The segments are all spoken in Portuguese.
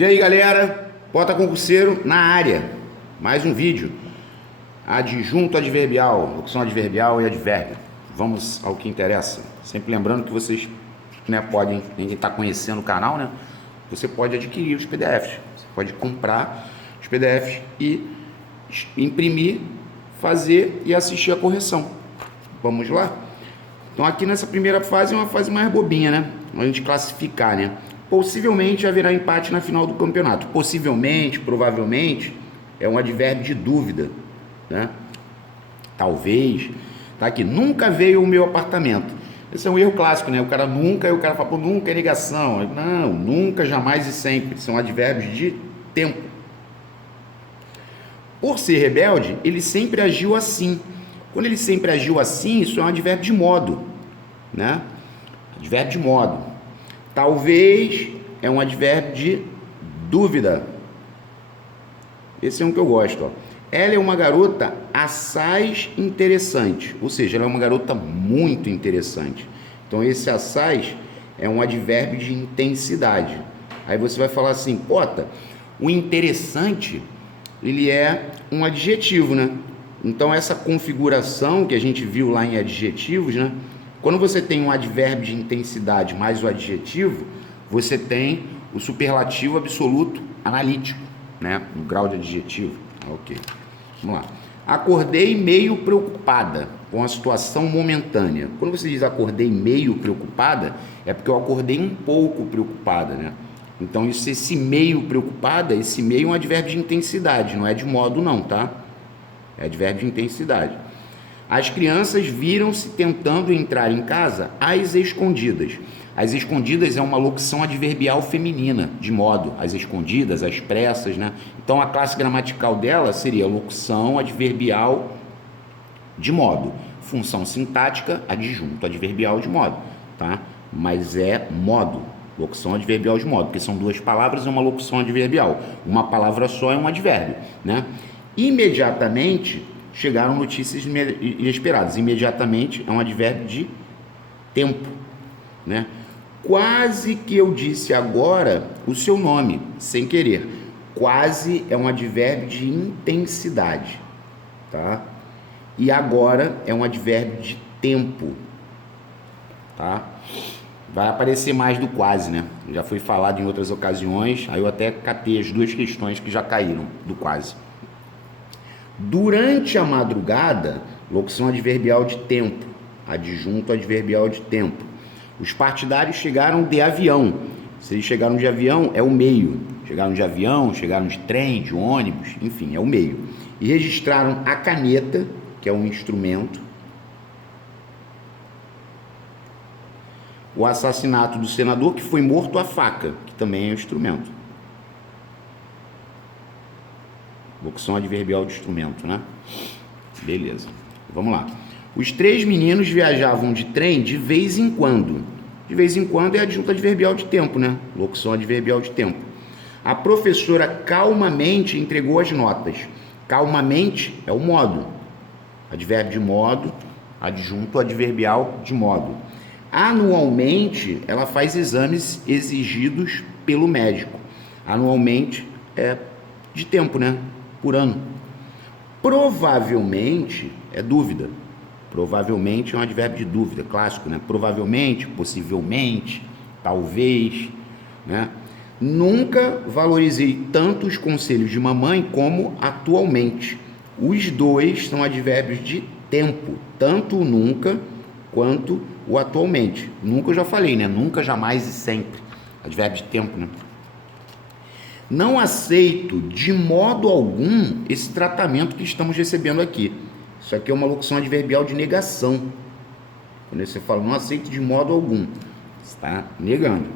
E aí, galera, Bota Concurseiro na área. Mais um vídeo. Adjunto adverbial, locução adverbial e advérbio. Vamos ao que interessa. Sempre lembrando que vocês, podem, ninguém está conhecendo o canal, você pode adquirir os PDFs. Você pode comprar os PDFs e imprimir, fazer e assistir a correção. Vamos lá? Então aqui nessa primeira fase é uma fase mais bobinha, a gente classificar, Possivelmente haverá empate na final do campeonato. Possivelmente, provavelmente, é um advérbio de dúvida, Talvez. Tá aqui, nunca veio o meu apartamento. Esse é um erro clássico, O cara nunca, o cara fala, nunca é negação. Não, nunca, jamais e sempre. São advérbios de tempo. Por ser rebelde, ele sempre agiu assim. Quando ele sempre agiu assim, isso é um advérbio de modo, Advérbio de modo. Talvez é um advérbio de dúvida. Esse é um que eu gosto, Ela é uma garota assaz interessante, ou seja, ela é uma garota muito interessante. Então esse assaz é um advérbio de intensidade. Aí você vai falar assim, Pota, o interessante, ele é um adjetivo, Então essa configuração que a gente viu lá em adjetivos, quando você tem um advérbio de intensidade mais o adjetivo, você tem o superlativo absoluto analítico, no grau de adjetivo. Ok. Vamos lá. Acordei meio preocupada com a situação momentânea. Quando você diz acordei meio preocupada, é porque eu acordei um pouco preocupada, Então esse meio preocupada, esse meio é um advérbio de intensidade, não é de modo não, tá? É advérbio de intensidade. As crianças viram-se tentando entrar em casa às escondidas. Às escondidas é uma locução adverbial feminina, de modo. Às escondidas, às pressas, Então a classe gramatical dela seria locução adverbial de modo. Função sintática, adjunto adverbial de modo, tá? Mas é modo, locução adverbial de modo, porque são duas palavras e uma locução adverbial. Uma palavra só é um advérbio, Imediatamente chegaram notícias inesperadas. Imediatamente é um advérbio de tempo, Quase que eu disse agora o seu nome, sem querer. Quase é um advérbio de intensidade, tá? E agora é um advérbio de tempo, tá? Vai aparecer mais do quase, Já foi falado em outras ocasiões, aí eu até catei as duas questões que já caíram do quase. Durante a madrugada, locução adverbial de tempo, adjunto adverbial de tempo. Os partidários chegaram de avião. Se eles chegaram de avião, é o meio. Chegaram de avião, chegaram de trem, de ônibus, enfim, é o meio. E registraram a caneta, que é um instrumento, o assassinato do senador, que foi morto à faca, que também é um instrumento. Locução adverbial de instrumento, Beleza, vamos lá. Os três meninos viajavam de trem de vez em quando. De vez em quando é adjunto adverbial de tempo, Locução adverbial de tempo. A professora calmamente entregou as notas. Calmamente é o modo. Advérbio de modo, adjunto adverbial de modo. Anualmente, ela faz exames exigidos pelo médico. Anualmente é de tempo, por ano. Provavelmente é dúvida. Provavelmente é um advérbio de dúvida, clássico, Provavelmente, possivelmente, talvez, Nunca valorizei tanto os conselhos de mamãe como atualmente. Os dois são advérbios de tempo, tanto o nunca quanto o atualmente. Nunca eu já falei, Nunca, jamais e sempre. Advérbio de tempo, Não aceito de modo algum esse tratamento que estamos recebendo aqui. Isso aqui é uma locução adverbial de negação. Quando você fala, não aceito de modo algum, você está negando.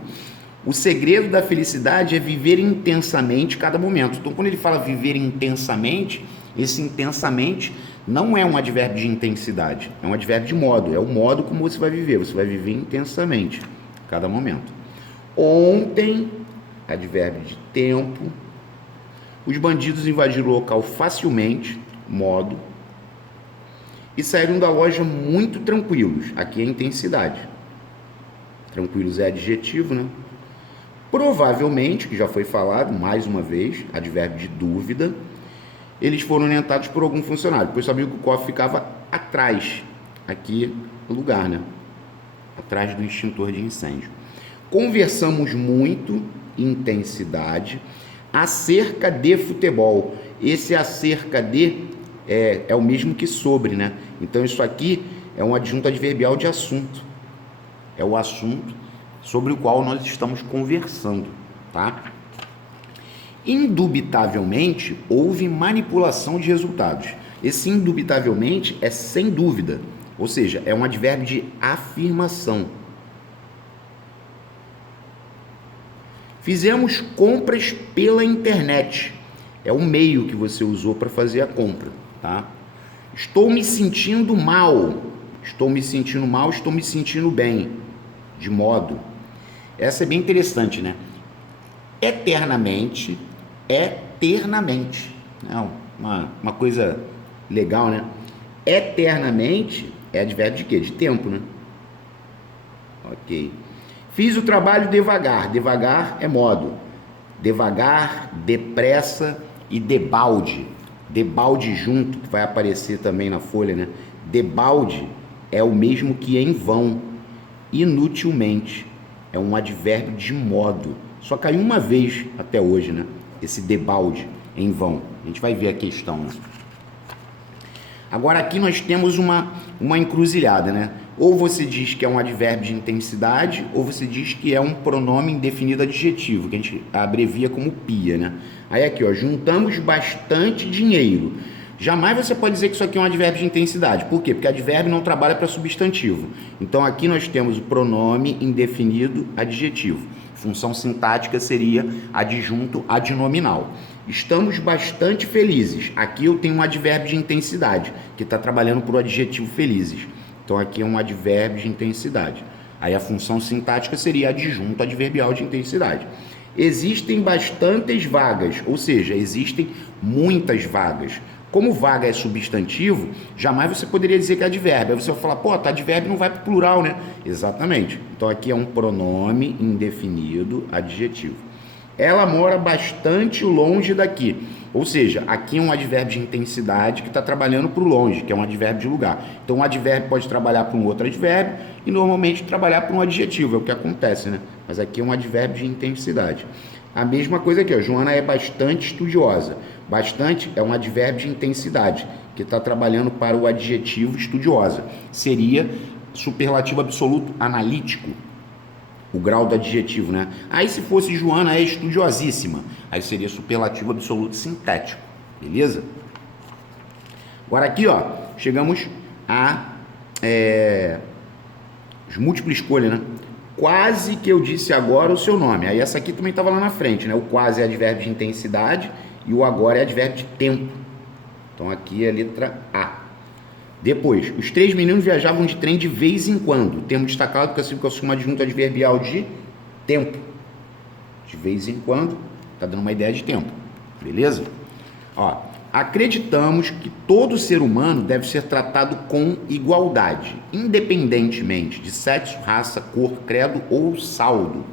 O segredo da felicidade é viver intensamente cada momento. Então, quando ele fala viver intensamente, esse intensamente não é um advérbio de intensidade, é um advérbio de modo. É o modo como você vai viver intensamente cada momento. Ontem, advérbio de tempo. Os bandidos invadiram o local facilmente, modo. E saíram da loja muito tranquilos. Aqui é intensidade. Tranquilos é adjetivo, Provavelmente, que já foi falado mais uma vez, advérbio de dúvida, eles foram orientados por algum funcionário, pois sabia que o cofre ficava atrás, aqui no lugar, né? Atrás do extintor de incêndio. Conversamos muito, intensidade, acerca de futebol. Esse acerca de é o mesmo que sobre, né? Então isso aqui é um adjunto adverbial de assunto. É o assunto sobre o qual nós estamos conversando, tá? Indubitavelmente, houve manipulação de resultados. Esse indubitavelmente é sem dúvida, ou seja, é um advérbio de afirmação. Fizemos compras pela internet. É o meio que você usou para fazer a compra, tá? Estou me sentindo mal. Estou me sentindo mal, estou me sentindo bem. De modo. Essa é bem interessante, né? Eternamente. Não, uma coisa legal, né? Eternamente é advérbio de quê? De tempo, né? Ok. Fiz o trabalho devagar. Devagar é modo. Devagar, depressa e debalde. Debalde junto, que vai aparecer também na folha, né? Debalde é o mesmo que em vão. Inutilmente. É um advérbio de modo. Só caiu uma vez até hoje, né? Esse debalde, em vão. A gente vai ver a questão, né? Agora aqui nós temos uma encruzilhada, né? Ou você diz que é um advérbio de intensidade, ou você diz que é um pronome indefinido adjetivo, que a gente abrevia como PIA, né? Aí aqui, ó, juntamos bastante dinheiro. Jamais você pode dizer que isso aqui é um advérbio de intensidade. Por quê? Porque advérbio não trabalha para substantivo. Então aqui nós temos o pronome indefinido adjetivo. Função sintática seria adjunto adnominal. Estamos bastante felizes. Aqui eu tenho um advérbio de intensidade, que está trabalhando para o adjetivo felizes. Então aqui é um advérbio de intensidade. Aí a função sintática seria adjunto adverbial de intensidade. Existem bastantes vagas, ou seja, existem muitas vagas. Como vaga é substantivo, jamais você poderia dizer que é advérbio. Aí você vai falar, pô, tá, advérbio não vai para o plural, né? Exatamente. Então aqui é um pronome indefinido adjetivo. Ela mora bastante longe daqui. Ou seja, aqui é um advérbio de intensidade que está trabalhando para o longe, que é um advérbio de lugar. Então, um advérbio pode trabalhar para um outro advérbio e normalmente trabalhar para um adjetivo, é o que acontece, né? Mas aqui é um advérbio de intensidade. A mesma coisa aqui, ó, Joana é bastante estudiosa. Bastante é um advérbio de intensidade, que está trabalhando para o adjetivo estudiosa. Seria superlativo absoluto analítico. O grau do adjetivo, né? Aí se fosse Joana é estudiosíssima, aí seria superlativo absoluto sintético, beleza? Agora aqui, ó, chegamos a as múltiplas escolhas, né? Quase que eu disse agora o seu nome. Aí essa aqui também estava lá na frente, né? O quase é advérbio de intensidade e o agora é advérbio de tempo. Então aqui é a letra A. Depois, os três meninos viajavam de trem de vez em quando. O termo destacado porque eu assumo adjunto adverbial de tempo. De vez em quando, tá dando uma ideia de tempo. Beleza? Ó, acreditamos que todo ser humano deve ser tratado com igualdade, independentemente de sexo, raça, cor, credo ou saldo.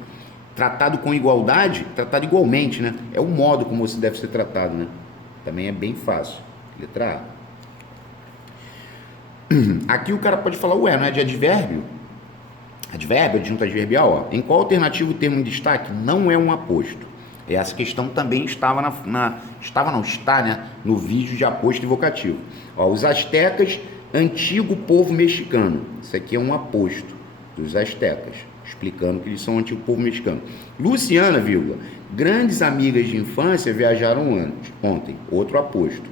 Tratado com igualdade, tratado igualmente, né? É o modo como você deve ser tratado, né? Também é bem fácil. Letra A. Aqui o cara pode falar, ué, não é de advérbio? Advérbio, adjunto adverbial, ó. Em qual alternativa o termo em destaque não é um aposto? Essa questão também está, né, no vídeo de aposto e vocativo. Ó, os astecas, antigo povo mexicano. Isso aqui é um aposto dos astecas, explicando que eles são um antigo povo mexicano. Luciana, vírgula, grandes amigas de infância viajaram ontem. Outro aposto,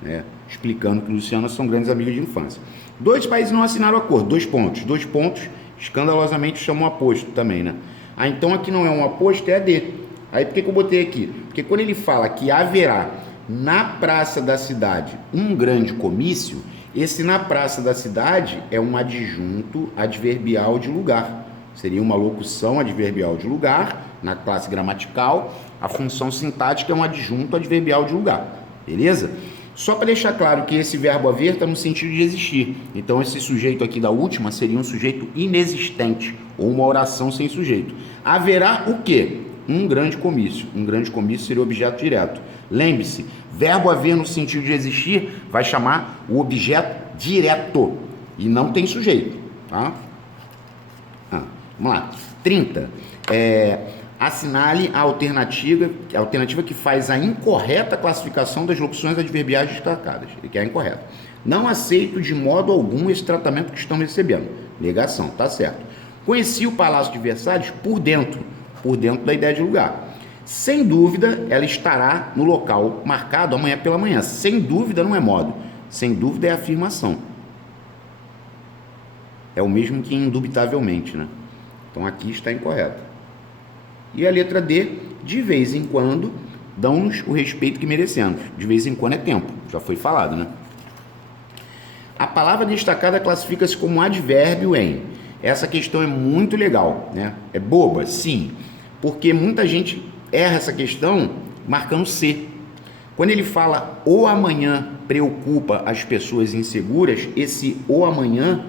né? Explicando que Luciana são grandes amigos de infância. 2 países não assinaram acordo. 2 pontos. 2 pontos, escandalosamente chamam aposto também, né? Ah, então aqui não é um aposto, é AD. Aí por que eu botei aqui? Porque quando ele fala que haverá na praça da cidade um grande comício, esse na praça da cidade é um adjunto adverbial de lugar. Seria uma locução adverbial de lugar, na classe gramatical. A função sintática é um adjunto adverbial de lugar. Beleza? Só para deixar claro que esse verbo haver está no sentido de existir. Então, esse sujeito aqui da última seria um sujeito inexistente, ou uma oração sem sujeito. Haverá o quê? um grande comício. Um grande comício seria o objeto direto. Lembre-se, verbo haver no sentido de existir vai chamar o objeto direto e não tem sujeito, tá? Vamos lá. 30. Assinale a alternativa que faz a incorreta classificação das locuções adverbiais destacadas. Ele quer a incorreta. Não aceito de modo algum esse tratamento que estão recebendo. Negação, tá certo. Conheci o Palácio de Versalhes por dentro da ideia de lugar. Sem dúvida, ela estará no local marcado amanhã pela manhã. Sem dúvida não é modo. Sem dúvida é afirmação. É o mesmo que indubitavelmente, né? Então aqui está incorreto. E a letra D, de vez em quando, dão-nos o respeito que merecemos. De vez em quando é tempo, já foi falado, né? A palavra destacada classifica-se como advérbio em. Essa questão é muito legal, né? É boba, sim, porque muita gente erra essa questão marcando C. Quando ele fala o amanhã preocupa as pessoas inseguras, esse o amanhã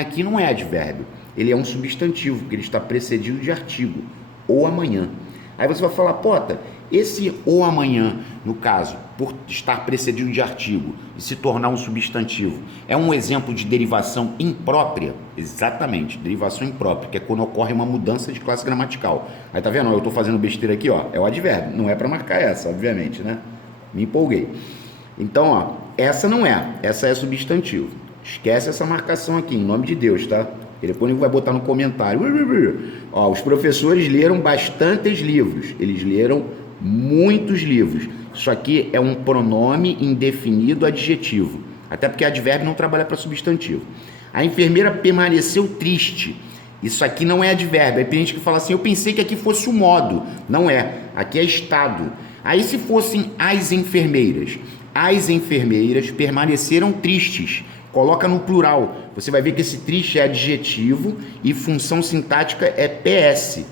aqui não é advérbio. Ele é um substantivo, porque ele está precedido de artigo. O amanhã. Aí você vai falar, Pota, esse o amanhã, no caso, por estar precedido de artigo e se tornar um substantivo, é um exemplo de derivação imprópria? Exatamente, derivação imprópria, que é quando ocorre uma mudança de classe gramatical. Aí tá vendo? Eu estou fazendo besteira aqui, ó, é o advérbio, não é para marcar essa, obviamente, né? Me empolguei. Então, ó, essa não é, essa é substantivo. Esquece essa marcação aqui, em nome de Deus, tá? E depois ele vai botar no comentário. Ó, os professores leram bastantes livros. Eles leram muitos livros. Isso aqui é um pronome indefinido adjetivo. Até porque advérbio não trabalha para substantivo. A enfermeira permaneceu triste. Isso aqui não é advérbio. Aí tem gente que fala assim, eu pensei que aqui fosse o modo. Não é. Aqui é estado. Aí se fossem as enfermeiras permaneceram tristes. Coloca no plural. Você vai ver que esse triste é adjetivo e função sintática é PS.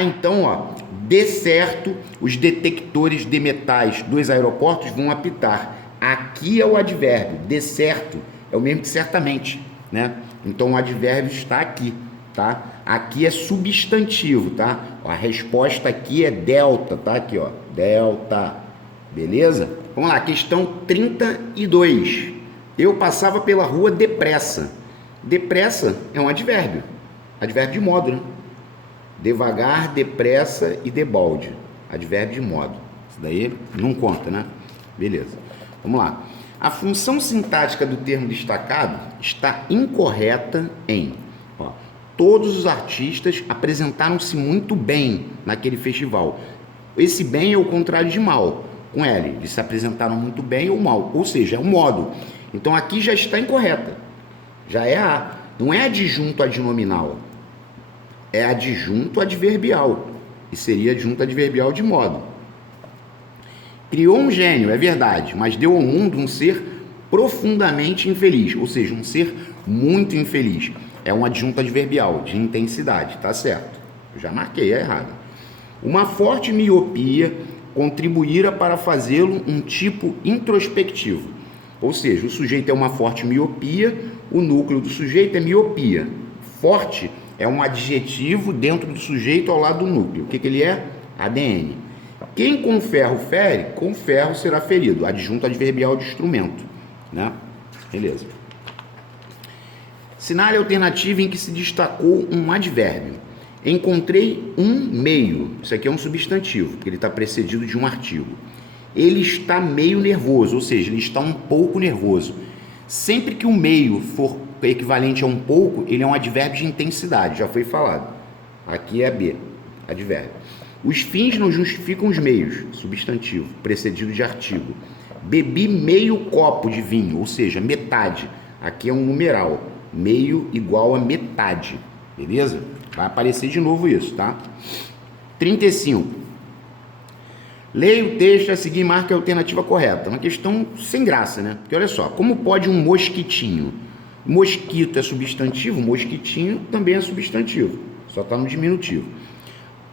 Então, ó, de certo, os detectores de metais dos aeroportos vão apitar. Aqui é o advérbio. De certo é o mesmo que certamente, né? Então, o advérbio está aqui, tá? Aqui é substantivo, tá? A resposta aqui é delta, tá? Aqui, ó, delta. Beleza? Vamos lá, questão 32. Eu passava pela rua depressa. Depressa é um advérbio. Advérbio de modo, né? Devagar, depressa e debalde. Advérbio de modo. Isso daí não conta, né? Beleza. Vamos lá. A função sintática do termo destacado está incorreta em... Ó, todos os artistas apresentaram-se muito bem naquele festival. Esse bem é o contrário de mal. Com L, eles se apresentaram muito bem ou mal. Ou seja, é um modo. Então aqui já está incorreta. Já é A. Não é adjunto adnominal. É adjunto adverbial. E seria adjunto adverbial de modo. Criou um gênio, é verdade, mas deu ao mundo um ser profundamente infeliz. Ou seja, um ser muito infeliz. É um adjunto adverbial de intensidade, tá certo. Eu já marquei, é errado. Uma forte miopia contribuíra para fazê-lo um tipo introspectivo. Ou seja, o sujeito é uma forte miopia, o núcleo do sujeito é miopia. Forte é um adjetivo dentro do sujeito ao lado do núcleo. O que ele é? ADN. Quem com ferro fere, com ferro será ferido. Adjunto adverbial de instrumento, né? Beleza. Sinale a alternativa em que se destacou um advérbio. Encontrei um meio. Isso aqui é um substantivo, porque ele está precedido de um artigo. Ele está meio nervoso, ou seja, ele está um pouco nervoso. Sempre que o meio for equivalente a um pouco, ele é um advérbio de intensidade, já foi falado. Aqui é B, advérbio. Os fins não justificam os meios, substantivo, precedido de artigo. Bebi meio copo de vinho, ou seja, metade. Aqui é um numeral, meio igual a metade, beleza? Vai aparecer de novo isso, tá? 35. Leia o texto a seguir e marque a alternativa correta. Uma questão sem graça, né? Porque olha só, como pode um mosquitinho? Mosquito é substantivo, mosquitinho também é substantivo, só está no diminutivo.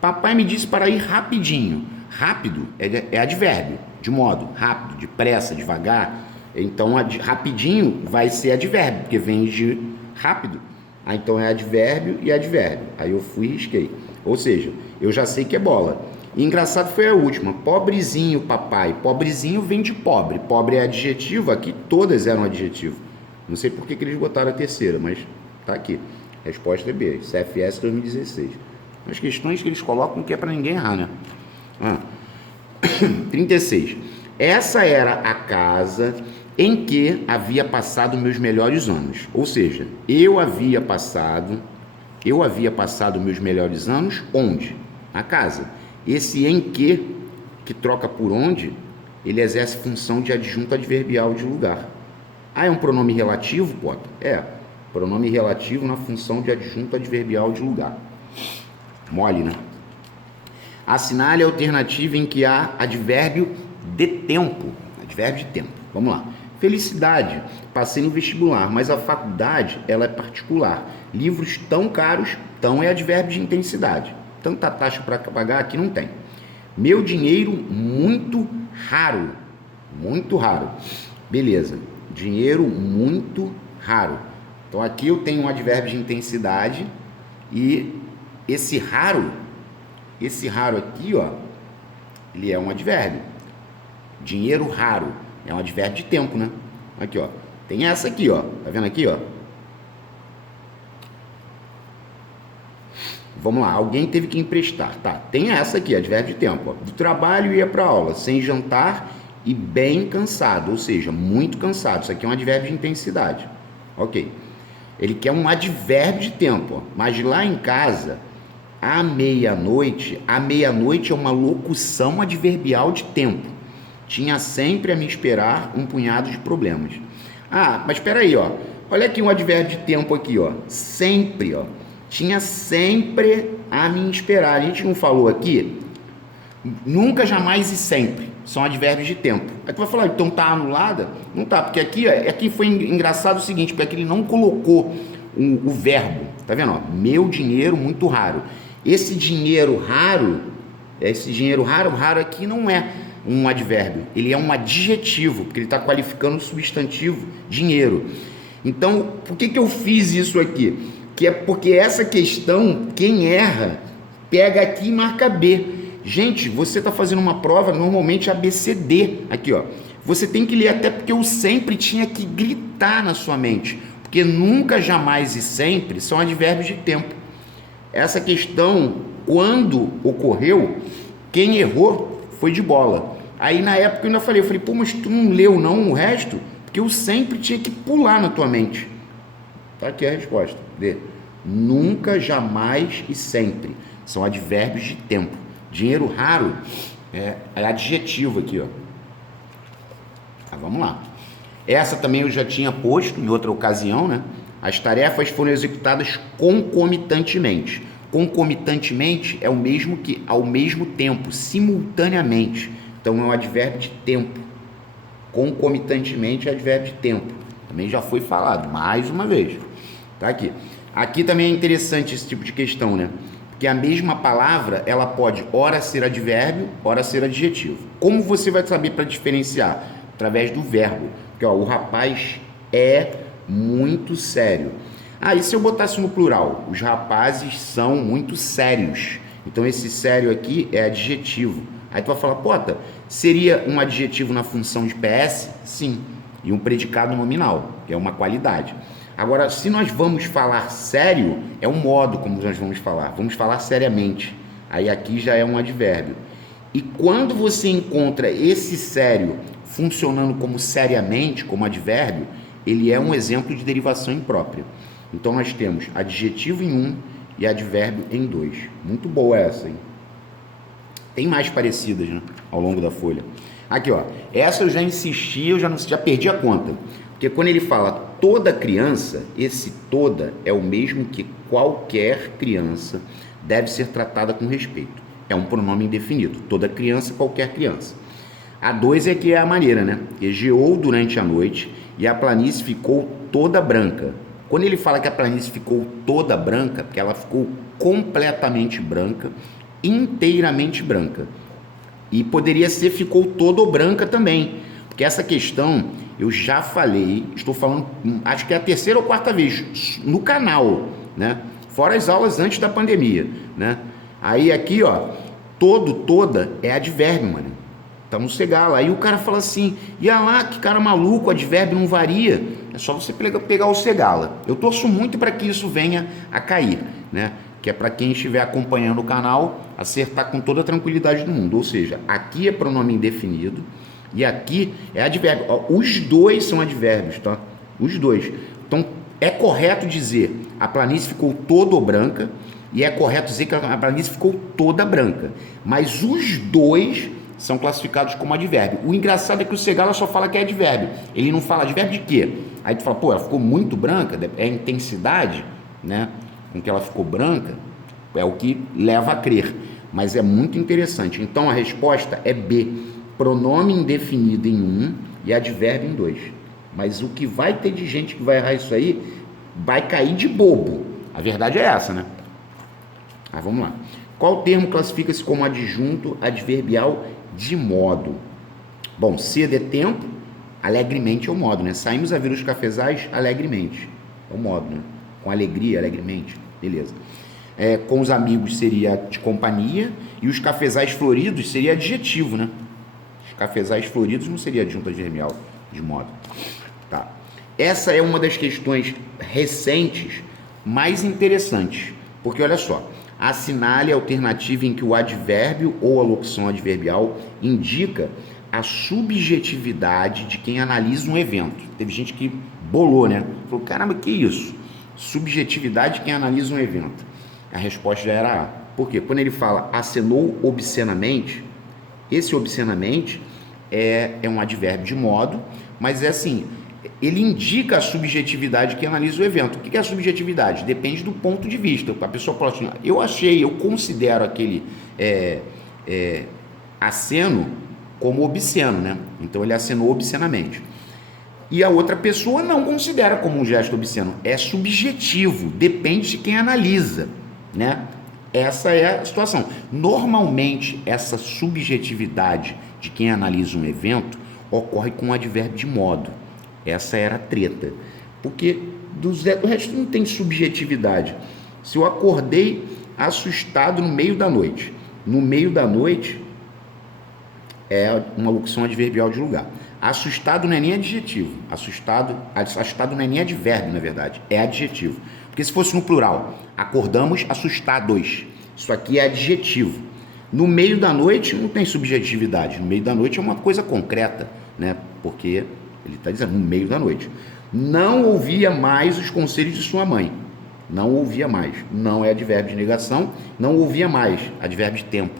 Papai me disse para ir rapidinho. Rápido é advérbio, de modo, rápido, depressa, devagar. Então, rapidinho vai ser advérbio, porque vem de rápido. Então é advérbio e advérbio. Aí eu fui e risquei. Ou seja, eu já sei que é bola. E engraçado foi a última. Pobrezinho, papai. Pobrezinho vem de pobre. Pobre é adjetivo, aqui todas eram adjetivo. Não sei por que eles botaram a terceira, mas tá aqui. Resposta é B, CFS 2016. As questões que eles colocam que é para ninguém errar, né? 36. Essa era a casa em que havia passado meus melhores anos. Ou seja, eu havia passado meus melhores anos onde? Na casa. Esse em que troca por onde, ele exerce função de adjunto adverbial de lugar. Ah, é um pronome relativo, Potter? É, pronome relativo na função de adjunto adverbial de lugar. Mole, né? Assinale a alternativa em que há advérbio de tempo. Advérbio de tempo. Vamos lá. Felicidade. Passei no vestibular, mas a faculdade, ela é particular. Livros tão caros, tão é advérbio de intensidade. Tanta taxa para pagar aqui não tem. Meu dinheiro muito raro. Muito raro. Beleza. Dinheiro muito raro. Então aqui eu tenho um advérbio de intensidade e esse raro aqui, ó, ele é um advérbio. Dinheiro raro é um advérbio de tempo, né? Aqui, ó. Tem essa aqui, ó. Tá vendo aqui, ó? Vamos lá. Alguém teve que emprestar. Tá. Tem essa aqui, advérbio de tempo, ó. Do trabalho ia para aula, sem jantar e bem cansado, ou seja, muito cansado. Isso aqui é um advérbio de intensidade. Ok. Ele quer um advérbio de tempo, ó. Mas lá em casa, à meia-noite é uma locução adverbial de tempo. Tinha sempre a me esperar um punhado de problemas. Ah, mas espera aí, ó. Olha aqui um advérbio de tempo aqui, ó. Sempre, ó. Tinha sempre a me esperar. A gente não falou aqui? Nunca, jamais e sempre. São advérbios de tempo. Aí tu vai falar, então tá anulada? Não tá, porque aqui foi engraçado o seguinte, porque aqui ele não colocou o verbo. Tá vendo, ó? Meu dinheiro muito raro. Esse dinheiro raro aqui não é um advérbio, ele é um adjetivo, porque ele está qualificando o substantivo dinheiro. Então, por que eu fiz isso aqui? Que é porque essa questão, quem erra, pega aqui e marca B. Gente, você está fazendo uma prova, normalmente ABCD, aqui, ó. Você tem que ler até porque o sempre tinha que gritar na sua mente, porque nunca, jamais e sempre são advérbios de tempo. Essa questão, quando ocorreu, quem errou foi de bola. Aí na época eu ainda falei, pô, mas tu não leu não o resto? Porque eu sempre tinha que pular na tua mente. Tá aqui a resposta. D. Nunca, jamais e sempre. São advérbios de tempo. Dinheiro raro é adjetivo aqui, ó. Tá, vamos lá. Essa também eu já tinha posto em outra ocasião, né? As tarefas foram executadas concomitantemente. Concomitantemente é o mesmo que ao mesmo tempo, simultaneamente. Então é um advérbio de tempo. Concomitantemente é advérbio de tempo. Também já foi falado, mais uma vez. Tá aqui. Aqui também é interessante esse tipo de questão, né? Porque a mesma palavra, ela pode ora ser advérbio, ora ser adjetivo. Como você vai saber para diferenciar? Através do verbo. Porque, ó, o rapaz é muito sério. Ah, e se eu botasse no plural? Os rapazes são muito sérios. Então, esse sério aqui é adjetivo. Aí tu vai falar, Pota, seria um adjetivo na função de PS? Sim. E um predicado nominal, que é uma qualidade. Agora, se nós vamos falar sério, é um modo como nós vamos falar. Vamos falar seriamente. Aí aqui já é um advérbio. E quando você encontra esse sério funcionando como seriamente, como advérbio, ele é um exemplo de derivação imprópria. Então, nós temos adjetivo em um e advérbio em dois. Muito boa essa, hein? Tem mais parecidas, né, ao longo da folha. Aqui, ó. Essa eu já insisti, eu já perdi a conta. Porque quando ele fala toda criança, esse toda é o mesmo que qualquer criança deve ser tratada com respeito. É um pronome indefinido. Toda criança, qualquer criança. A 2 é que é a maneira, né? Geou durante a noite e a planície ficou toda branca. Quando ele fala que a planície ficou toda branca, porque ela ficou completamente branca, inteiramente branca. E poderia ser ficou toda branca também. Porque essa questão, eu já falei, estou falando, acho que é a terceira ou quarta vez, no canal, né? Fora as aulas antes da pandemia, né? Aí aqui, ó, todo, toda é advérbio, mano. Tá no Segala. Aí o cara fala assim, ia lá, que cara maluco, advérbio não varia. É só você pegar o Segala. Eu torço muito para que isso venha a cair, né? Que é para quem estiver acompanhando o canal acertar com toda a tranquilidade do mundo. Ou seja, aqui é pronome indefinido e aqui é advérbio. Ó, os dois são advérbios, tá? Os dois. Então, é correto dizer a planície ficou toda branca e é correto dizer que a planície ficou toda branca. Mas os dois são classificados como advérbio. O engraçado é que o Segala só fala que é advérbio. Ele não fala advérbio de quê? Aí tu fala, pô, ela ficou muito branca, é a intensidade, né, com que ela ficou branca, é o que leva a crer. Mas é muito interessante. Então a resposta é B, pronome indefinido em um e advérbio em dois. Mas o que vai ter de gente que vai errar isso aí, vai cair de bobo. A verdade é essa, né? Mas vamos lá. Qual termo classifica-se como adjunto adverbial de modo? Bom, cedo é tempo, alegremente é o modo, né? Saímos a ver os cafezais alegremente. É o modo, né? Com alegria, alegremente. Beleza. Com os amigos seria de companhia e os cafezais floridos seria adjetivo, né? Os cafezais floridos não seria adjunto adverbial de modo. Tá. Essa é uma das questões recentes mais interessantes, porque olha só, assinale a alternativa em que o advérbio ou a locução adverbial indica a subjetividade de quem analisa um evento. Teve gente que bolou, né? Falou, caramba, que isso? Subjetividade de quem analisa um evento. A resposta já era A. Por quê? Quando ele fala acenou obscenamente, esse obscenamente é um advérbio de modo, mas é assim, ele indica a subjetividade que analisa o evento. O que é a subjetividade? Depende do ponto de vista. A pessoa fala assim, eu considero aquele aceno como obsceno, né? Então ele acenou obscenamente. E a outra pessoa não considera como um gesto obsceno. É subjetivo, depende de quem analisa, né? Essa é a situação. Normalmente, essa subjetividade de quem analisa um evento ocorre com o advérbio de modo. Essa era a treta. Porque do resto não tem subjetividade. Se eu acordei assustado no meio da noite, é uma locução adverbial de lugar. Assustado não é nem adjetivo. Assustado não é nem advérbio, na verdade. É adjetivo. Porque se fosse no plural, acordamos assustados. Isso aqui é adjetivo. No meio da noite não tem subjetividade. No meio da noite é uma coisa concreta, né? Porque ele está dizendo no meio da noite. Não ouvia mais os conselhos de sua mãe. Não ouvia mais. Não é advérbio de negação. Não ouvia mais. Advérbio de tempo.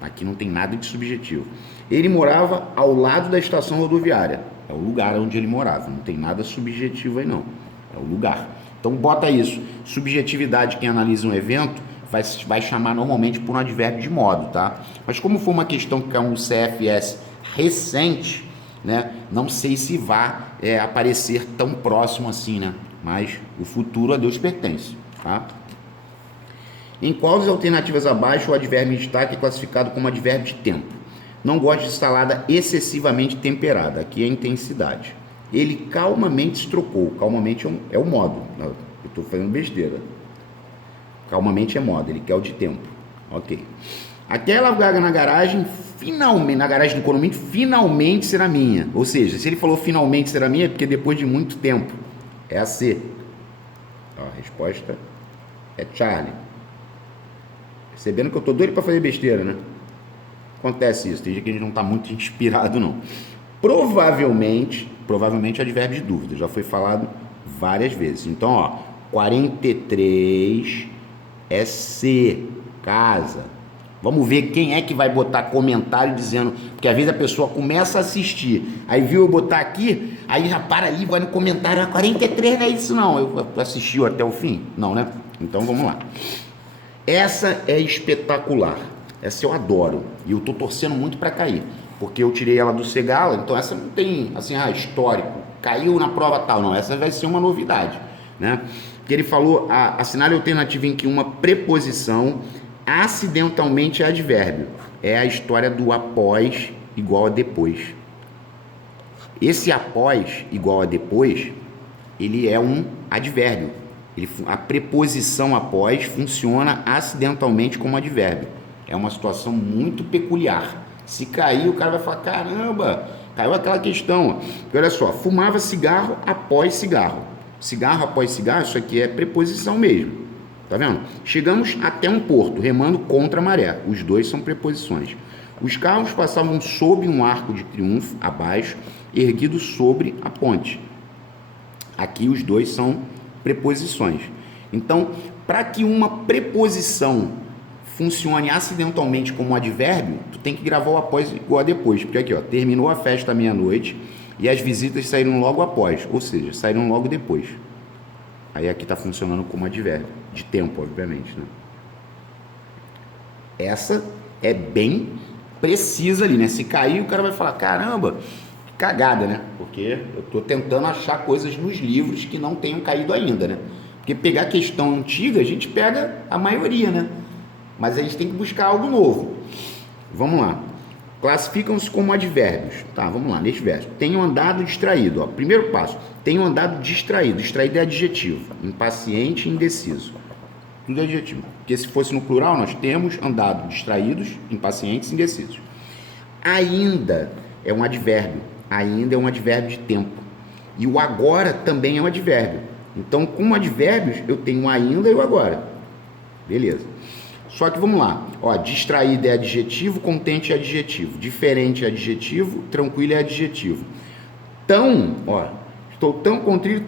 Aqui não tem nada de subjetivo. Ele morava ao lado da estação rodoviária. É o lugar onde ele morava. Não tem nada subjetivo aí, não. É o lugar. Então, bota isso. Subjetividade, quem analisa um evento, vai chamar normalmente por um advérbio de modo, tá? Mas como foi uma questão que é um CFS recente, né? Não sei se vai aparecer tão próximo assim, né? Mas o futuro a Deus pertence, tá? Em qual das alternativas abaixo o advérbio em destaque é classificado como advérbio de tempo? Não gosto de salada excessivamente temperada. Aqui é a intensidade. Ele calmamente se trocou. Calmamente é o modo. Eu estou fazendo besteira. Calmamente é modo. Ele quer o de tempo. Ok. Aquela vaga na garagem, finalmente, na garagem do condomínio, finalmente será minha. Ou seja, se ele falou finalmente será minha, é porque depois de muito tempo. É a C. A resposta é Charlie. Percebendo que eu tô doido para fazer besteira, né? Acontece isso, tem dia que a gente não está muito inspirado, não. Provavelmente advérbio de dúvida, já foi falado várias vezes. Então, ó, 43 é C, casa. Vamos ver quem é que vai botar comentário dizendo, porque às vezes a pessoa começa a assistir, aí viu eu botar aqui, aí já para ali, vai no comentário, 43 não é isso não, eu assistiu até o fim? Não, né? Então vamos lá. Essa é espetacular. Essa eu adoro. E eu tô torcendo muito para cair. Porque eu tirei ela do Segala, então essa não tem, assim, histórico. Caiu na prova tal. Não, essa vai ser uma novidade, né? Porque ele falou, assinale a alternativa em que uma preposição acidentalmente é advérbio. É a história do após igual a depois. Esse após igual a depois, ele é um advérbio. A preposição após funciona acidentalmente como advérbio. É uma situação muito peculiar. Se cair, o cara vai falar, caramba, caiu aquela questão. Porque olha só, fumava cigarro após cigarro. Cigarro após cigarro, isso aqui é preposição mesmo. Tá vendo? Chegamos até um porto, remando contra a maré. Os dois são preposições. Os carros passavam sob um arco de triunfo, abaixo, erguido sobre a ponte. Aqui os dois são preposições. Então, para que uma preposição funcione acidentalmente como advérbio, tu tem que gravar o após igual a depois. Porque aqui, ó, terminou a festa à meia-noite e as visitas saíram logo após, ou seja, saíram logo depois. Aí aqui está funcionando como advérbio, de tempo, obviamente, né? Essa é bem precisa ali, né? Se cair, o cara vai falar, caramba, que cagada, né? Porque eu estou tentando achar coisas nos livros que não tenham caído ainda, né? Porque pegar questão antiga, a gente pega a maioria, né? Mas a gente tem que buscar algo novo. Vamos lá. Classificam-se como advérbios. Tá, vamos lá, neste verso. Tenho andado distraído. Ó. Primeiro passo. Tenho andado distraído. Distraído é adjetivo. Impaciente e indeciso. Tudo é adjetivo. Porque se fosse no plural, nós temos andado distraídos, impacientes e indecisos. Ainda é um advérbio. Ainda é um advérbio de tempo. E o agora também é um advérbio. Então, como advérbios, eu tenho o ainda e o agora. Beleza. Só que vamos lá. Ó, distraído é adjetivo, contente é adjetivo. Diferente é adjetivo, tranquilo é adjetivo. Tão, ó, estou tão contrito,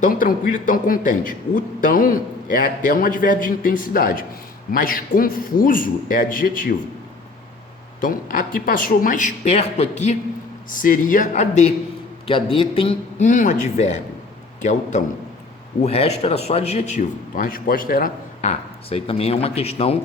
tão tranquilo e tão contente. O tão é até um advérbio de intensidade. Mas confuso é adjetivo. Então, aqui passou mais perto aqui, seria a D. Que a D tem um advérbio, que é o tão. O resto era só adjetivo. Então, a resposta era A. Isso aí também é uma questão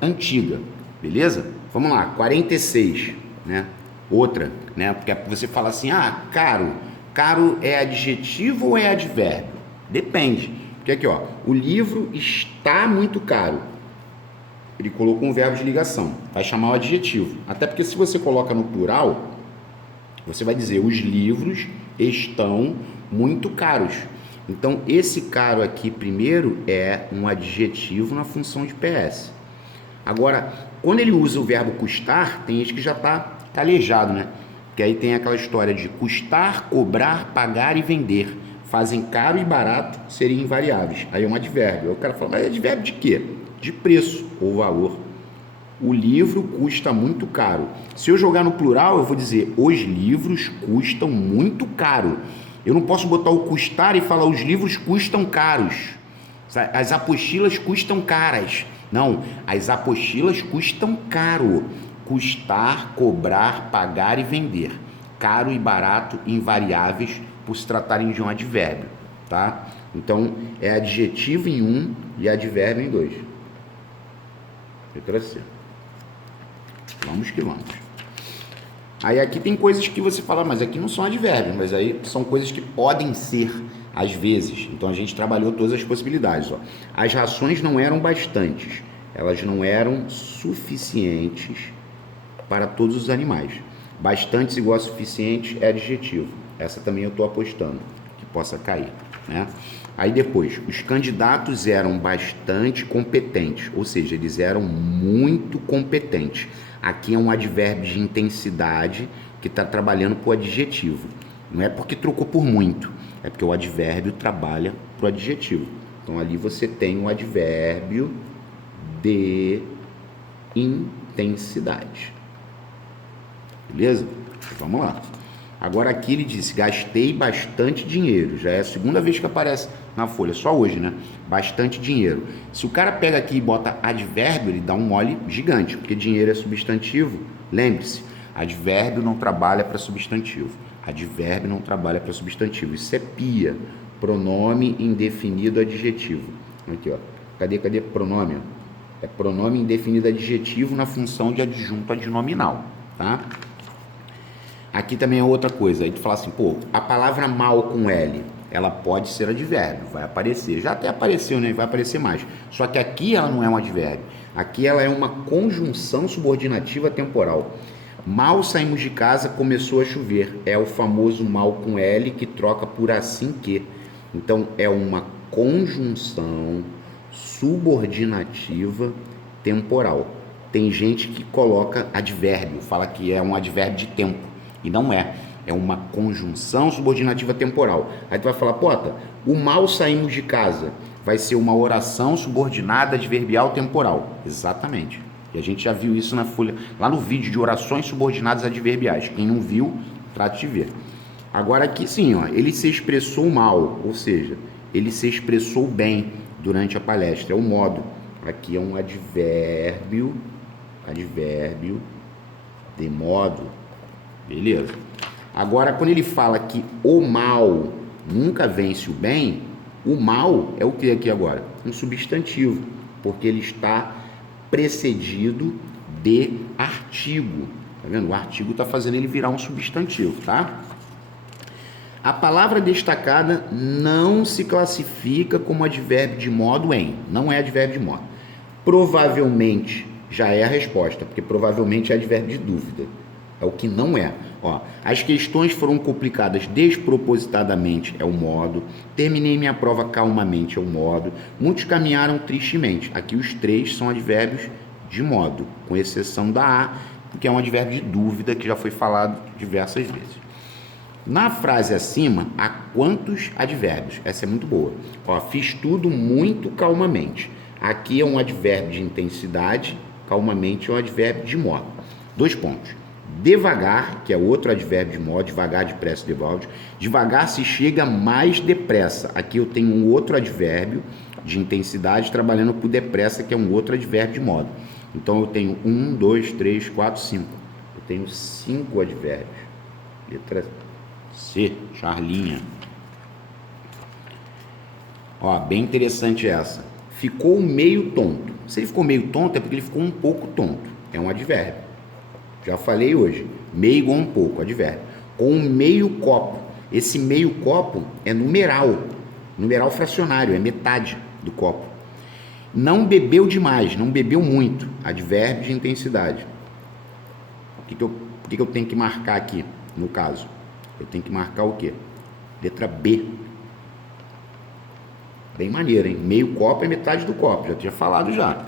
antiga. Beleza? Vamos lá. 46, né? Outra, né? Porque você fala assim, caro. Caro é adjetivo ou é advérbio? Depende. Porque aqui, ó, o livro está muito caro. Ele colocou um verbo de ligação. Vai chamar o adjetivo. Até porque se você coloca no plural, você vai dizer, os livros estão muito caros. Então, esse caro aqui, primeiro, é um adjetivo na função de PS. Agora, quando ele usa o verbo custar, tem gente que já está calejado, né? Porque aí tem aquela história de custar, cobrar, pagar e vender. Fazem caro e barato seriam invariáveis. Aí é um advérbio. Aí o cara fala, mas é advérbio de quê? De preço ou valor. O livro custa muito caro. Se eu jogar no plural, eu vou dizer, os livros custam muito caro. Eu não posso botar o custar e falar os livros custam caros. As apostilas custam caras. Não, as apostilas custam caro. Custar, cobrar, pagar e vender. Caro e barato invariáveis por se tratarem de um advérbio, tá? Então, é adjetivo em um e advérbio em dois. Letra C. Vamos que vamos. Aí aqui tem coisas que você fala, mas aqui não são advérbios, mas aí são coisas que podem ser às vezes. Então a gente trabalhou todas as possibilidades. Ó. As rações não eram bastantes, elas não eram suficientes para todos os animais. Bastantes igual a suficiente é adjetivo. Essa também eu estou apostando que possa cair, né? Aí depois, os candidatos eram bastante competentes, ou seja, eles eram muito competentes. Aqui é um advérbio de intensidade que está trabalhando para o adjetivo. Não é porque trocou por muito, é porque o advérbio trabalha para o adjetivo. Então ali você tem um advérbio de intensidade. Beleza? Vamos lá. Agora aqui ele disse, gastei bastante dinheiro. Já é a segunda vez que aparece na folha, só hoje, né? Bastante dinheiro. Se o cara pega aqui e bota advérbio, ele dá um mole gigante, porque dinheiro é substantivo. Lembre-se, advérbio não trabalha para substantivo. Advérbio não trabalha para substantivo. Isso é pia, pronome indefinido adjetivo. Aqui, ó. Cadê pronome? É pronome indefinido adjetivo na função de adjunto adnominal, tá? Aqui também é outra coisa. Aí tu fala assim, pô, a palavra mal com L, ela pode ser advérbio, vai aparecer. Já até apareceu, né? Vai aparecer mais. Só que aqui ela não é um advérbio. Aqui ela é uma conjunção subordinativa temporal. Mal saímos de casa, começou a chover. É o famoso mal com L que troca por assim que. Então, é uma conjunção subordinativa temporal. Tem gente que coloca advérbio, fala que é um advérbio de tempo, e não é. É uma conjunção subordinativa temporal. Aí tu vai falar, Pota, o mal saímos de casa vai ser uma oração subordinada adverbial temporal. Exatamente. E a gente já viu isso na folha, lá no vídeo de orações subordinadas adverbiais. Quem não viu, trate de ver. Agora aqui sim, ó, ele se expressou mal, ou seja, ele se expressou bem durante a palestra. É o modo. Aqui é um advérbio de modo. Beleza. Agora, quando ele fala que o mal nunca vence o bem, o mal é o que aqui agora? Um substantivo, porque ele está precedido de artigo. Tá vendo? O artigo está fazendo ele virar um substantivo, tá? A palavra destacada não se classifica como advérbio de modo em. Não é advérbio de modo. Provavelmente já é a resposta, porque provavelmente é advérbio de dúvida. É o que não é. Ó, as questões foram complicadas despropositadamente, é o modo. Terminei minha prova calmamente, é o modo. Muitos caminharam tristemente. Aqui os três são advérbios de modo, com exceção da A, que é um advérbio de dúvida, que já foi falado diversas vezes. Na frase acima, há quantos advérbios? Essa é muito boa. Ó, fiz tudo muito calmamente. Aqui é um advérbio de intensidade, calmamente é um advérbio de modo. 2 pontos. Devagar, que é outro advérbio de modo, devagar, depressa, devalde. Devagar se chega mais depressa. Aqui eu tenho um outro advérbio de intensidade trabalhando por depressa, que é um outro advérbio de modo. Então eu tenho 1, 2, 3, 4, 5. Eu tenho 5 advérbios. Letra C, Charlinha. Ó, bem interessante essa. Ficou meio tonto. Se ele ficou meio tonto é porque ele ficou um pouco tonto. É um advérbio. Já falei hoje. Meio igual um pouco, advérbio. Com meio copo. Esse meio copo é numeral. Numeral fracionário, é metade do copo. Não bebeu demais, não bebeu muito. Advérbio de intensidade. O que eu tenho que marcar aqui, no caso? Eu tenho que marcar o quê? Letra B. Bem maneiro, hein? Meio copo é metade do copo. Já tinha falado já.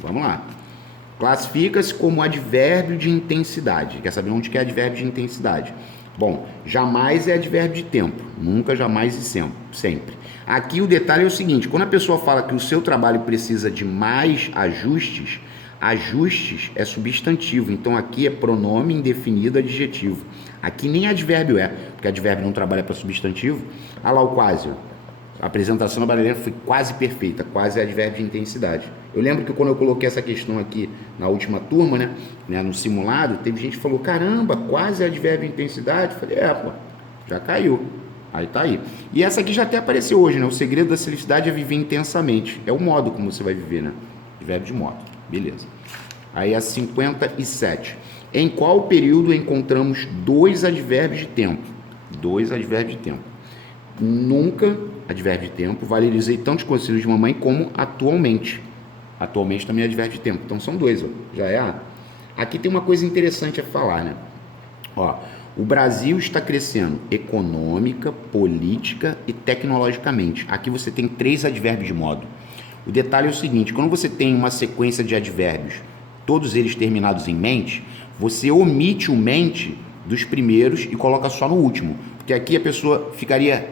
Vamos lá. Classifica-se como advérbio de intensidade. Quer saber onde que é advérbio de intensidade? Bom, jamais é advérbio de tempo. Nunca, jamais e sempre. Aqui o detalhe é o seguinte. Quando a pessoa fala que o seu trabalho precisa de mais ajustes, ajustes é substantivo. Então aqui é pronome indefinido adjetivo. Aqui nem advérbio é, porque advérbio não trabalha para substantivo. Olha lá o quase. A apresentação da Bareleira foi quase perfeita, quase advérbio de intensidade. Eu lembro que quando eu coloquei essa questão aqui na última turma, né, no simulado, teve gente que falou, caramba, quase advérbio de intensidade. Eu falei, pô, já caiu. Aí tá aí. E essa aqui já até apareceu hoje, né? O segredo da felicidade é viver intensamente. É o modo como você vai viver, né? Advérbio de modo. Beleza. Aí a 57. Em qual período encontramos 2 advérbios de tempo? 2 advérbios de tempo. Nunca, advérbio de tempo, valorizei tantos conselhos de mamãe como atualmente. Atualmente também é advérbio de tempo. Então são 2, ó. Já é A. Aqui tem uma coisa interessante a falar, né? Ó, o Brasil está crescendo econômica, política e tecnologicamente. Aqui você tem 3 advérbios de modo. O detalhe é o seguinte, quando você tem uma sequência de advérbios, todos eles terminados em mente, você omite o mente dos primeiros e coloca só no último. Porque aqui a pessoa ficaria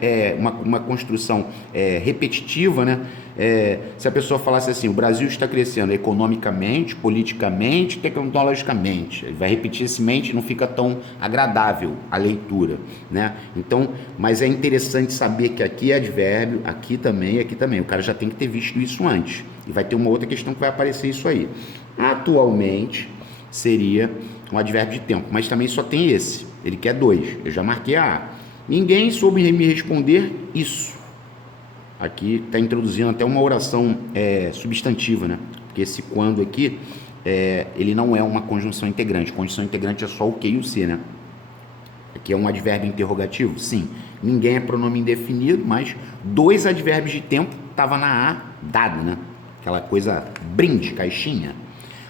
uma construção repetitiva, né? Se a pessoa falasse assim, o Brasil está crescendo economicamente, politicamente, tecnologicamente. Ele vai repetir esse mente, não fica tão agradável a leitura, né? Então, mas é interessante saber que aqui é advérbio, aqui também, aqui também. O cara já tem que ter visto isso antes. E vai ter uma outra questão que vai aparecer isso aí. Atualmente seria um advérbio de tempo, mas também só tem esse. Ele quer 2. Eu já marquei a A. Ninguém soube me responder isso. Aqui está introduzindo até uma oração substantiva, né? Porque esse quando aqui, ele não é uma conjunção integrante. Conjunção integrante é só o que e o se, né? Aqui é um advérbio interrogativo? Sim. Ninguém é pronome indefinido, mas 2 advérbios de tempo estava na A dado, né? Aquela coisa brinde, caixinha.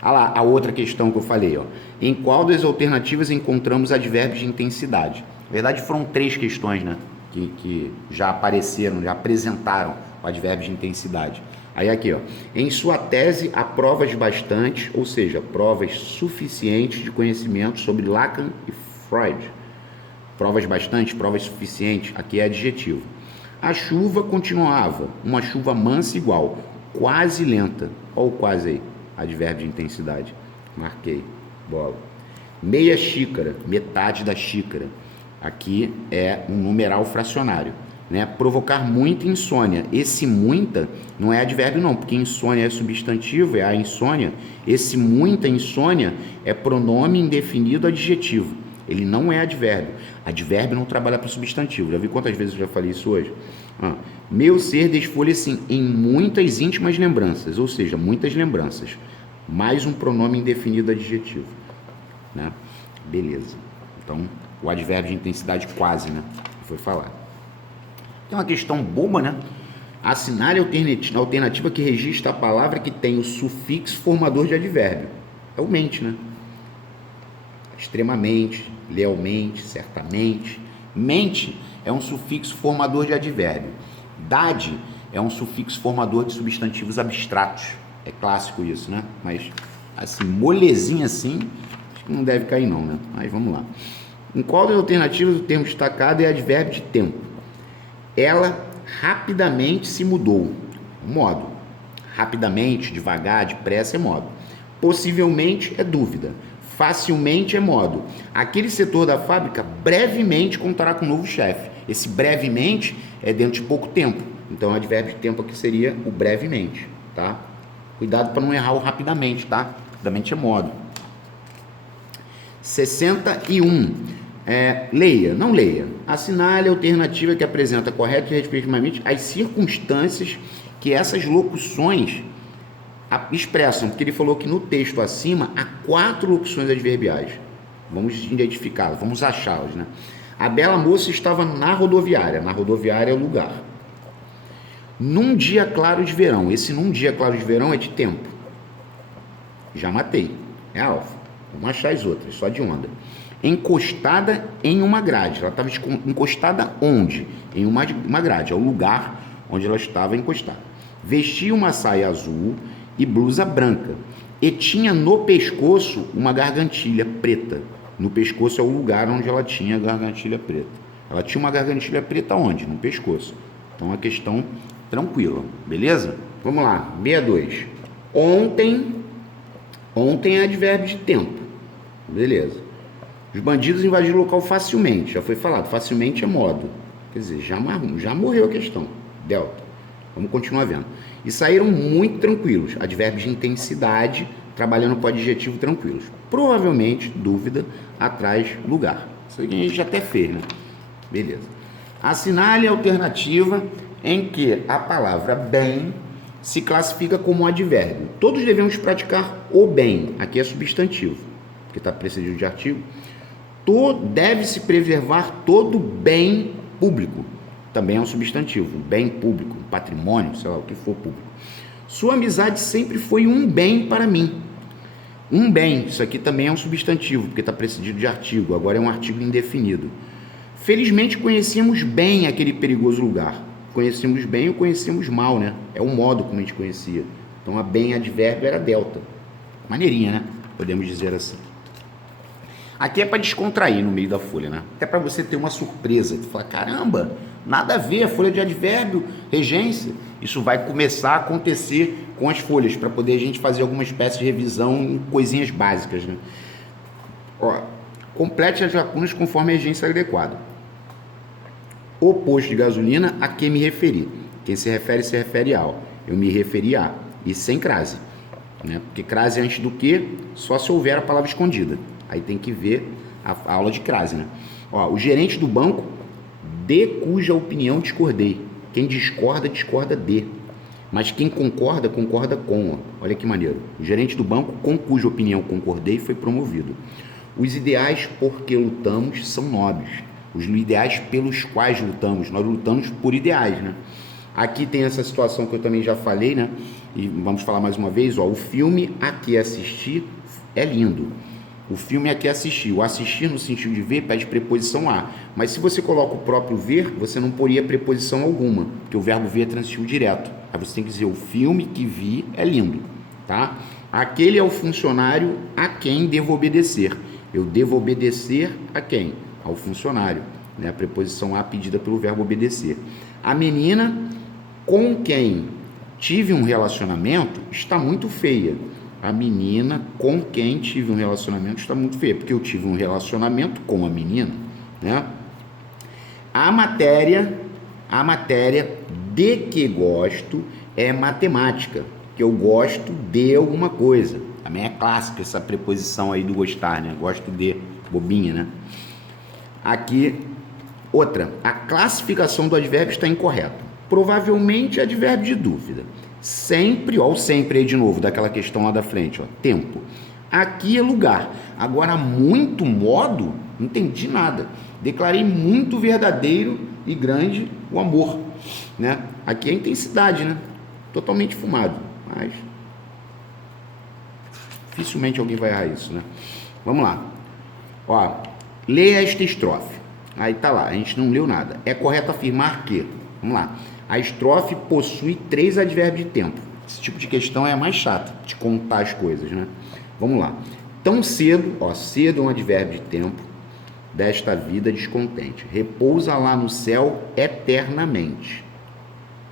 Olha lá, a outra questão que eu falei, ó. Em qual das alternativas encontramos advérbios de intensidade? Na verdade, foram 3 questões, né? Que já apareceram, já apresentaram o advérbio de intensidade. Aí aqui, ó, em sua tese há provas bastantes, ou seja, provas suficientes de conhecimento sobre Lacan e Freud. Provas bastantes, provas suficientes, aqui é adjetivo. A chuva continuava, uma chuva mansa igual, quase lenta. Olha o quase aí, advérbio de intensidade. Marquei, bola. Meia xícara, metade da xícara. Aqui é um numeral fracionário. Né? Provocar muita insônia. Esse muita não é advérbio não, porque insônia é substantivo, é a insônia. Esse muita insônia é pronome indefinido adjetivo. Ele não é advérbio. Advérbio não trabalha para substantivo. Já vi quantas vezes eu já falei isso hoje? Meu ser desfolha-se em muitas íntimas lembranças, ou seja, muitas lembranças. Mais um pronome indefinido adjetivo. Né? Beleza. Então, o advérbio de intensidade quase, né? Foi falar. Tem uma questão boba, né? Assinale a alternativa que registra a palavra que tem o sufixo formador de advérbio. É o mente, né? Extremamente, lealmente, certamente. Mente é um sufixo formador de advérbio. Dade é um sufixo formador de substantivos abstratos. É clássico isso, né? Mas, assim, molezinha assim, acho que não deve cair não, né? Mas vamos lá. Em qual das alternativas o termo destacado é advérbio de tempo? Ela rapidamente se mudou. Modo. Rapidamente, devagar, depressa é modo. Possivelmente é dúvida. Facilmente é modo. Aquele setor da fábrica brevemente contará com um novo chefe. Esse brevemente é dentro de pouco tempo. Então, o advérbio de tempo aqui seria o brevemente, tá? Cuidado para não errar o rapidamente, tá? Rapidamente é modo. 61. Leia, não leia. Assinale a alternativa que apresenta correto e respectivamente as circunstâncias que essas locuções expressam, porque ele falou que no texto acima há 4 locuções adverbiais. Vamos identificá-las, vamos achá-las, né? A bela moça estava na rodoviária. Na rodoviária é o lugar. Num dia claro de verão. Esse num dia claro de verão é de tempo. Já matei. É alfa. Vamos achar as outras, só de onda. Encostada em uma grade. Ela estava encostada onde? Em uma grade. É o lugar onde ela estava encostada. Vestia uma saia azul e blusa branca. E tinha no pescoço uma gargantilha preta. No pescoço é o lugar onde ela tinha a gargantilha preta. Ela tinha uma gargantilha preta onde? No pescoço. Então, é uma questão tranquila. Beleza? Vamos lá. 62. Ontem é advérbio de tempo. Beleza. Os bandidos invadiram o local facilmente. Já foi falado. Facilmente é modo. Quer dizer, já morreu a questão. Delta. Vamos continuar vendo. E saíram muito tranquilos. Advérbios de intensidade, trabalhando com adjetivo tranquilos. Provavelmente, dúvida, atrás, lugar. Isso aqui a gente já até fez, né? Beleza. Assinale a alternativa em que a palavra bem se classifica como advérbio. Todos devemos praticar o bem. Aqui é substantivo, porque está precedido de artigo. Deve-se preservar todo bem público. Também é um substantivo. Bem público, patrimônio, sei lá, o que for público. Sua amizade sempre foi um bem para mim. Um bem, isso aqui também é um substantivo, porque está precedido de artigo. Agora é um artigo indefinido. Felizmente conhecemos bem aquele perigoso lugar. Conhecemos bem ou conhecemos mal, né? É o modo como a gente conhecia. Então, a bem advérbio era delta. Maneirinha, né? Podemos dizer assim. Aqui é para descontrair no meio da folha, né? Até para você ter uma surpresa. Tu fala, caramba, nada a ver, a folha de advérbio, regência. Isso vai começar a acontecer com as folhas, para poder a gente fazer alguma espécie de revisão em coisinhas básicas, né? Ó, complete as lacunas conforme a regência adequada. O posto de gasolina a que me referi. Quem se refere ao. Eu me referi a. E sem crase. Né? Porque crase antes do que, só se houver a palavra escondida. Aí tem que ver a aula de crase, né? Ó, o gerente do banco, de cuja opinião discordei. Quem discorda, discorda de. Mas quem concorda, concorda com. Ó. Olha que maneiro. O gerente do banco, com cuja opinião concordei, foi promovido. Os ideais por que lutamos são nobres. Os ideais pelos quais lutamos. Nós lutamos por ideais, né? Aqui tem essa situação que eu também já falei, né? E vamos falar mais uma vez, ó. O filme a que assisti é lindo. O filme aqui é assistir. O assistir no sentido de ver pede preposição a. Mas se você coloca o próprio ver, você não poria preposição alguma, porque o verbo ver é transitivo direto. Aí você tem que dizer: o filme que vi é lindo, tá? Aquele é o funcionário a quem devo obedecer. Eu devo obedecer a quem? Ao funcionário, né? A preposição a pedida pelo verbo obedecer. A menina com quem tive um relacionamento está muito feia. A menina com quem tive um relacionamento está muito feia, porque eu tive um relacionamento com a menina, né? A matéria de que gosto é matemática, que eu gosto de alguma coisa. Também é clássica essa preposição aí do gostar, né? Gosto de, bobinha, né? Aqui, outra. A classificação do advérbio está incorreta. Provavelmente é advérbio de dúvida. Sempre, ó, o sempre aí de novo, daquela questão lá da frente, ó, tempo. Aqui é lugar. Agora, muito modo, não entendi nada. Declarei muito verdadeiro e grande o amor, né? Aqui é a intensidade, né? Totalmente fumado, mas dificilmente alguém vai errar isso, né? Vamos lá. Ó, leia esta estrofe. Aí tá lá, a gente não leu nada. É correto afirmar que, vamos lá, a estrofe possui 3 advérbios de tempo. Esse tipo de questão é a mais chata, de contar as coisas, né? Vamos lá. Tão cedo, ó, cedo é um advérbio de tempo, desta vida descontente. Repousa lá no céu eternamente.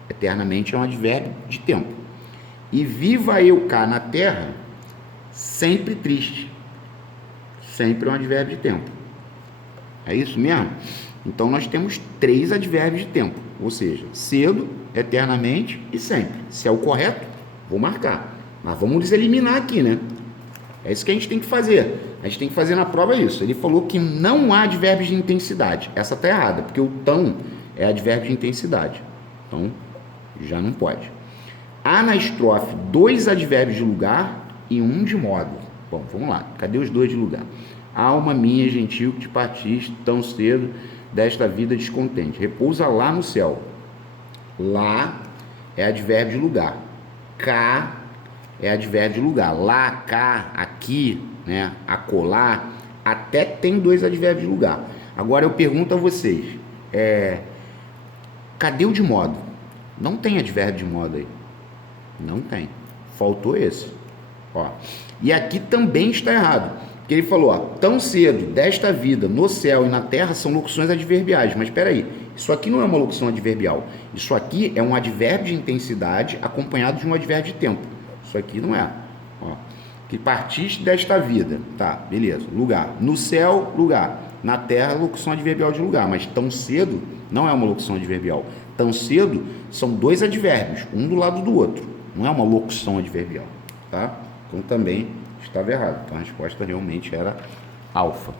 Eternamente é um advérbio de tempo. E viva eu cá na terra, sempre triste. Sempre é um advérbio de tempo. É isso mesmo? Então, nós temos 3 advérbios de tempo. Ou seja, cedo, eternamente e sempre. Se é o correto, vou marcar. Mas vamos eliminar aqui, né? É isso que a gente tem que fazer. A gente tem que fazer na prova isso. Ele falou que não há advérbios de intensidade. Essa está errada, porque o tão é advérbio de intensidade. Então, já não pode. Há na estrofe 2 advérbios de lugar e 1 de modo. Bom, vamos lá. Cadê os 2 de lugar? Alma minha gentil que te partiste tão cedo desta vida descontente. Repousa lá no céu. Lá é advérbio de lugar. Cá é advérbio de lugar. Lá, cá, aqui, né? Acolá. Até tem 2 advérbios de lugar. Agora eu pergunto a vocês. Cadê o de modo? Não tem advérbio de modo aí. Não tem. Faltou esse. Ó. E aqui também está errado. Porque ele falou, ó, tão cedo, desta vida, no céu e na terra, são locuções adverbiais. Mas espera aí, isso aqui não é uma locução adverbial. Isso aqui é um advérbio de intensidade acompanhado de um advérbio de tempo. Isso aqui não é. Ó, que partiste desta vida. Tá, beleza. Lugar. No céu, lugar. Na terra, locução adverbial de lugar. Mas tão cedo não é uma locução adverbial. Tão cedo são 2 advérbios, um do lado do outro. Não é uma locução adverbial. Tá? Então também estava errado. Então a resposta realmente era alfa.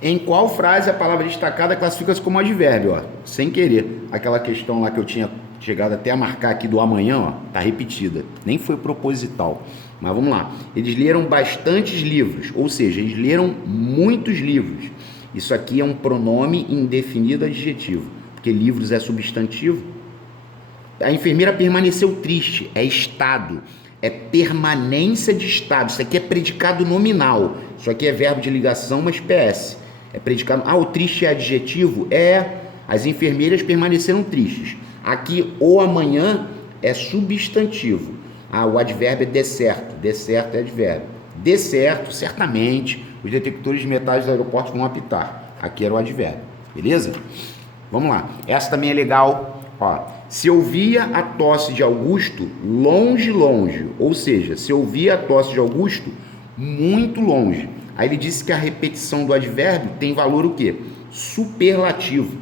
Em qual frase a palavra destacada classifica-se como advérbio? Ó, sem querer. Aquela questão lá que eu tinha chegado até a marcar aqui do amanhã, ó, tá repetida. Nem foi proposital. Mas vamos lá. Eles leram bastantes livros, ou seja, eles leram muitos livros. Isso aqui é um pronome indefinido adjetivo, porque livros é substantivo. A enfermeira permaneceu triste, é estado. É permanência de estado. Isso aqui é predicado nominal. Isso aqui é verbo de ligação, mas PS. É predicado. Ah, o triste é adjetivo? É. As enfermeiras permaneceram tristes. Aqui, o amanhã é substantivo. Ah, o advérbio é de certo. De certo é advérbio. De certo, certamente, os detectores de metais do aeroporto vão apitar. Aqui era o advérbio. Beleza? Vamos lá. Essa também é legal. Ó. Se ouvia a tosse de Augusto, longe, longe. Ou seja, se ouvia a tosse de Augusto, muito longe. Aí ele disse que a repetição do advérbio tem valor o quê? Superlativo.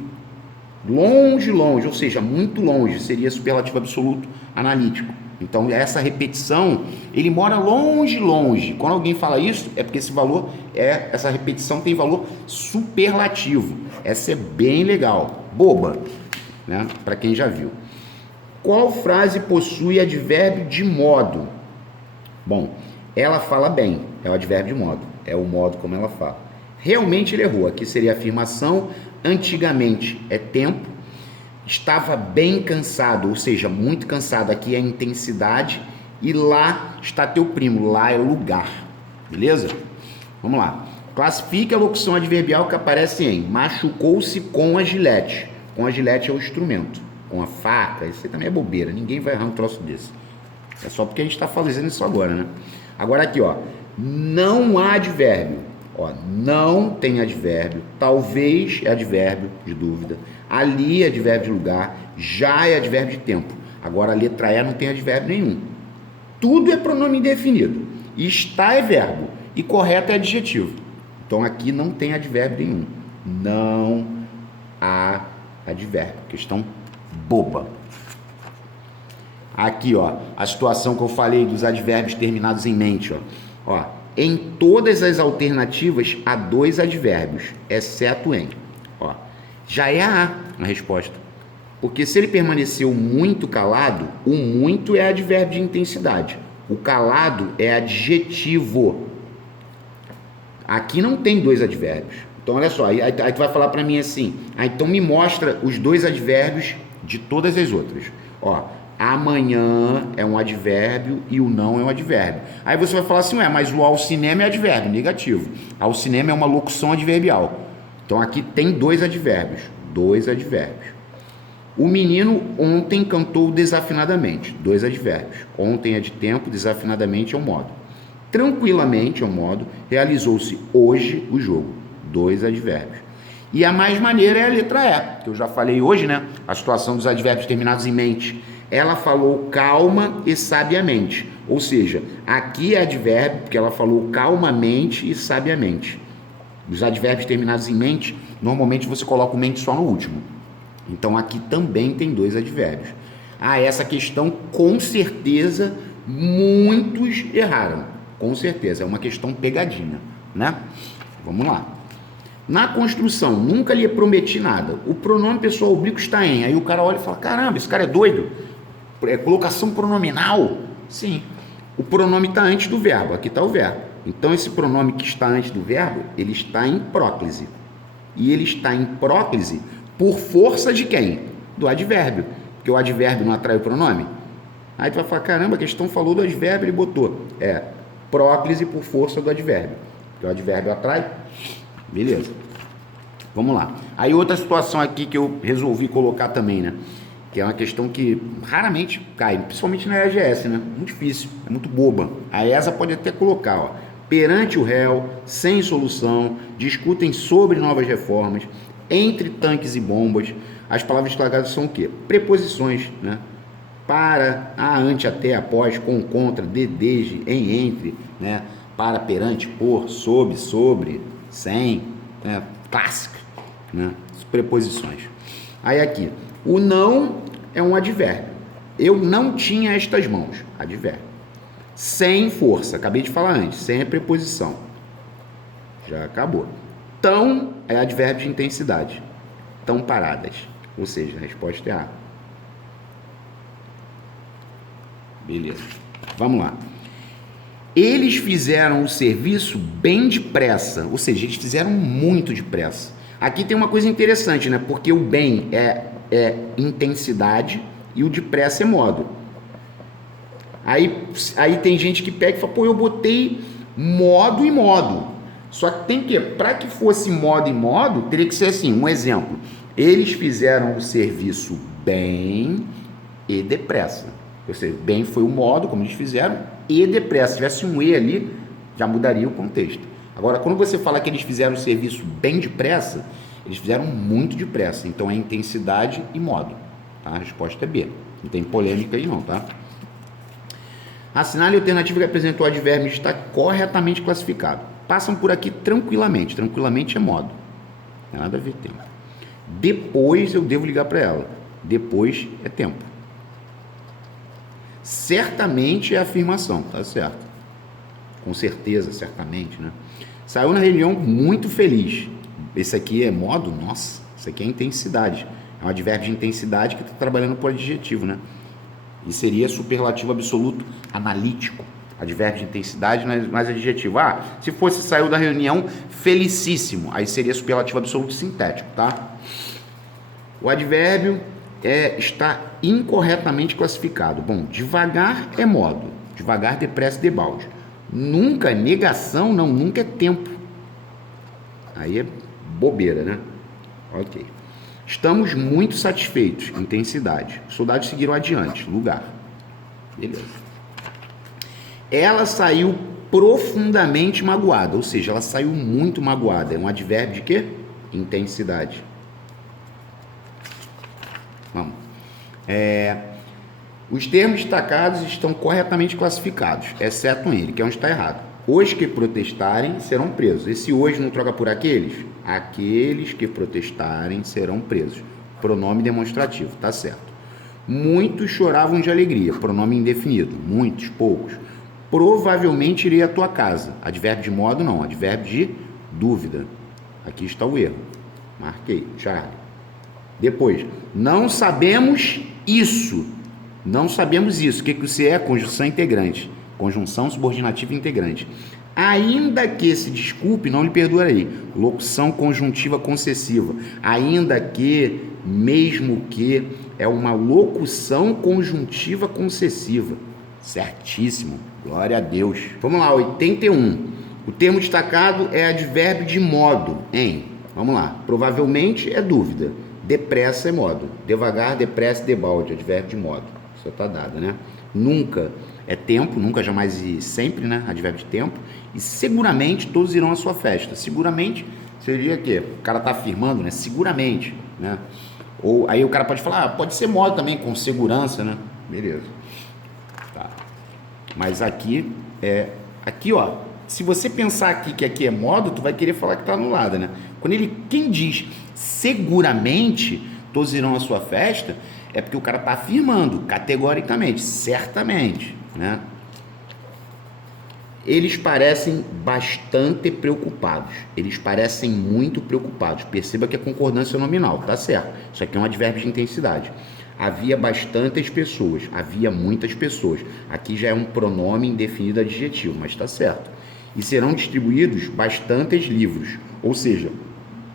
Longe, longe, ou seja, muito longe. Seria superlativo absoluto analítico. Então, essa repetição, ele mora longe, longe. Quando alguém fala isso, é porque essa repetição tem valor superlativo. Essa é bem legal. Boba, né? Para quem já viu. Qual frase possui advérbio de modo? Bom, ela fala bem, é o advérbio de modo, é o modo como ela fala. Realmente ele errou, aqui seria a afirmação, antigamente é tempo, estava bem cansado, ou seja, muito cansado, aqui é a intensidade, e lá está teu primo, lá é o lugar. Beleza? Vamos lá. Classifique a locução adverbial que aparece em machucou-se com a gilete. Com a gilete é o instrumento. Com a faca, isso aí também é bobeira. Ninguém vai errar um troço desse. É só porque a gente está fazendo isso agora, né? Agora aqui, ó. Não há advérbio. Ó, não tem advérbio. Talvez é advérbio de dúvida. Ali é advérbio de lugar. Já é advérbio de tempo. Agora a letra E não tem advérbio nenhum. Tudo é pronome indefinido. Está é verbo. E correto é adjetivo. Então aqui não tem advérbio nenhum. Não há advérbio. Questão boba. Aqui, ó, a situação que eu falei dos advérbios terminados em mente, ó. Em todas as alternativas há dois advérbios, exceto em. Ó, já é a resposta. Porque se ele permaneceu muito calado, o muito é advérbio de intensidade. O calado é adjetivo. Aqui não tem dois advérbios. Então, olha só, aí tu vai falar para mim assim, então me mostra os dois advérbios de todas as outras. Ó, amanhã é um advérbio e o não é um advérbio. Aí você vai falar assim, mas o ao cinema é advérbio, negativo. Ao cinema é uma locução adverbial. Então, aqui tem dois advérbios. Dois advérbios. O menino ontem cantou desafinadamente. Dois advérbios. Ontem é de tempo, desafinadamente é um modo. Tranquilamente é um modo. Realizou-se hoje o jogo. Dois advérbios. E a mais maneira é a letra E, que eu já falei hoje, né? A situação dos advérbios terminados em mente. Ela falou calma e sabiamente. Ou seja, aqui é advérbio, porque ela falou calmamente e sabiamente. Os advérbios terminados em mente, normalmente você coloca o mente só no último. Então aqui também tem dois advérbios. Essa questão com certeza muitos erraram. Com certeza, é uma questão pegadinha, né? Vamos lá. Na construção, nunca lhe prometi nada. O pronome pessoal oblíquo está em. Aí o cara olha e fala, caramba, esse cara é doido. É colocação pronominal? Sim. O pronome está antes do verbo. Aqui está o verbo. Então, esse pronome que está antes do verbo, ele está em próclise. E ele está em próclise por força de quem? Do advérbio. Porque o advérbio não atrai o pronome. Aí tu vai falar, caramba, a questão falou do advérbio, ele botou. Próclise por força do advérbio. Porque o advérbio atrai. Beleza. Vamos lá. Aí outra situação aqui que eu resolvi colocar também, né? Que é uma questão que raramente cai, principalmente na EAGS, né? Muito difícil, é muito boba. A ESA pode até colocar, ó. Perante o réu, sem solução, discutem sobre novas reformas, entre tanques e bombas. As palavras destacadas são o quê? Preposições, né? Para, ante, até, após, com, contra, de, desde, em, entre, né? Para, perante, por, sob, sobre, sem, né? Clássica, né? As preposições. Aí aqui, o não é um advérbio. Eu não tinha estas mãos, advérbio. Sem força, acabei de falar antes, sem a preposição. Já acabou. Tão é advérbio de intensidade. Tão paradas. Ou seja, a resposta é A. Beleza. Vamos lá. Eles fizeram o serviço bem depressa. Ou seja, eles fizeram muito depressa. Aqui tem uma coisa interessante, né? Porque o bem é intensidade e o depressa é modo. Aí tem gente que pega e fala, eu botei modo e modo. Só que tem que, para que fosse modo e modo, teria que ser assim, um exemplo. Eles fizeram o serviço bem e depressa. Ou seja, bem foi o modo, como eles fizeram, e depressa. Se tivesse um E ali, já mudaria o contexto. Agora, quando você fala que eles fizeram o serviço bem depressa, eles fizeram muito depressa. Então, é intensidade e modo. Tá? A resposta é B. Não tem polêmica aí não, tá? Assinale a alternativa que apresentou o advérbio está corretamente classificado. Passam por aqui tranquilamente. Tranquilamente é modo. Não tem nada a ver tempo. Depois eu devo ligar para ela. Depois é tempo. Certamente é afirmação, tá certo? Com certeza, certamente, né? Saiu na reunião muito feliz. Esse aqui é modo? Nossa, isso aqui é intensidade. É um advérbio de intensidade que está trabalhando por adjetivo, né? E seria superlativo absoluto analítico. Advérbio de intensidade, mais adjetivo. Se fosse saiu da reunião felicíssimo, aí seria superlativo absoluto sintético, tá? O advérbio está incorretamente classificado. Bom, devagar é modo. Devagar, depressa, debalde. Nunca, negação, não, nunca é tempo. Aí é bobeira, né? Ok. Estamos muito satisfeitos, intensidade. Os soldados seguiram adiante, lugar. Beleza. Ela saiu profundamente magoada, ou seja, ela saiu muito magoada. É um advérbio de quê? Intensidade. Vamos. Os termos destacados estão corretamente classificados, exceto ele, que é onde está errado. Os que protestarem serão presos. Esse hoje não troca por aqueles? Aqueles que protestarem serão presos. Pronome demonstrativo, tá certo. Muitos choravam de alegria, pronome indefinido. Muitos, poucos. Provavelmente irei à tua casa. Advérbio de modo não, advérbio de dúvida. Aqui está o erro. Marquei, Charlie. Depois, não sabemos isso. Não sabemos isso. O que isso é? Conjunção integrante. Conjunção subordinativa integrante. Ainda que se desculpe, não lhe perdoarei. Locução conjuntiva concessiva. Ainda que, mesmo que, é uma locução conjuntiva concessiva. Certíssimo. Glória a Deus. Vamos lá, 81. O termo destacado é advérbio de modo, hein? Vamos lá. Provavelmente é dúvida. Depressa é modo. Devagar, depressa, debalde. Advérbio de modo. Isso está dado, né? Nunca é tempo, nunca, jamais e sempre, né? Advérbio de tempo. E seguramente todos irão à sua festa. Seguramente seria o quê? O cara está afirmando, né? Seguramente, né? Ou aí o cara pode falar, pode ser modo também, com segurança, né? Beleza. Tá. Mas aqui ó, se você pensar aqui que aqui é modo, tu vai querer falar que tá anulada, né? Quem diz seguramente todos irão à sua festa, é porque o cara tá afirmando categoricamente, certamente, né? Eles parecem bastante preocupados. Eles parecem muito preocupados. Perceba que é concordância nominal, tá certo? Isso aqui é um advérbio de intensidade. Havia bastantes pessoas, havia muitas pessoas. Aqui já é um pronome indefinido adjetivo, mas está certo. E serão distribuídos bastantes livros, ou seja,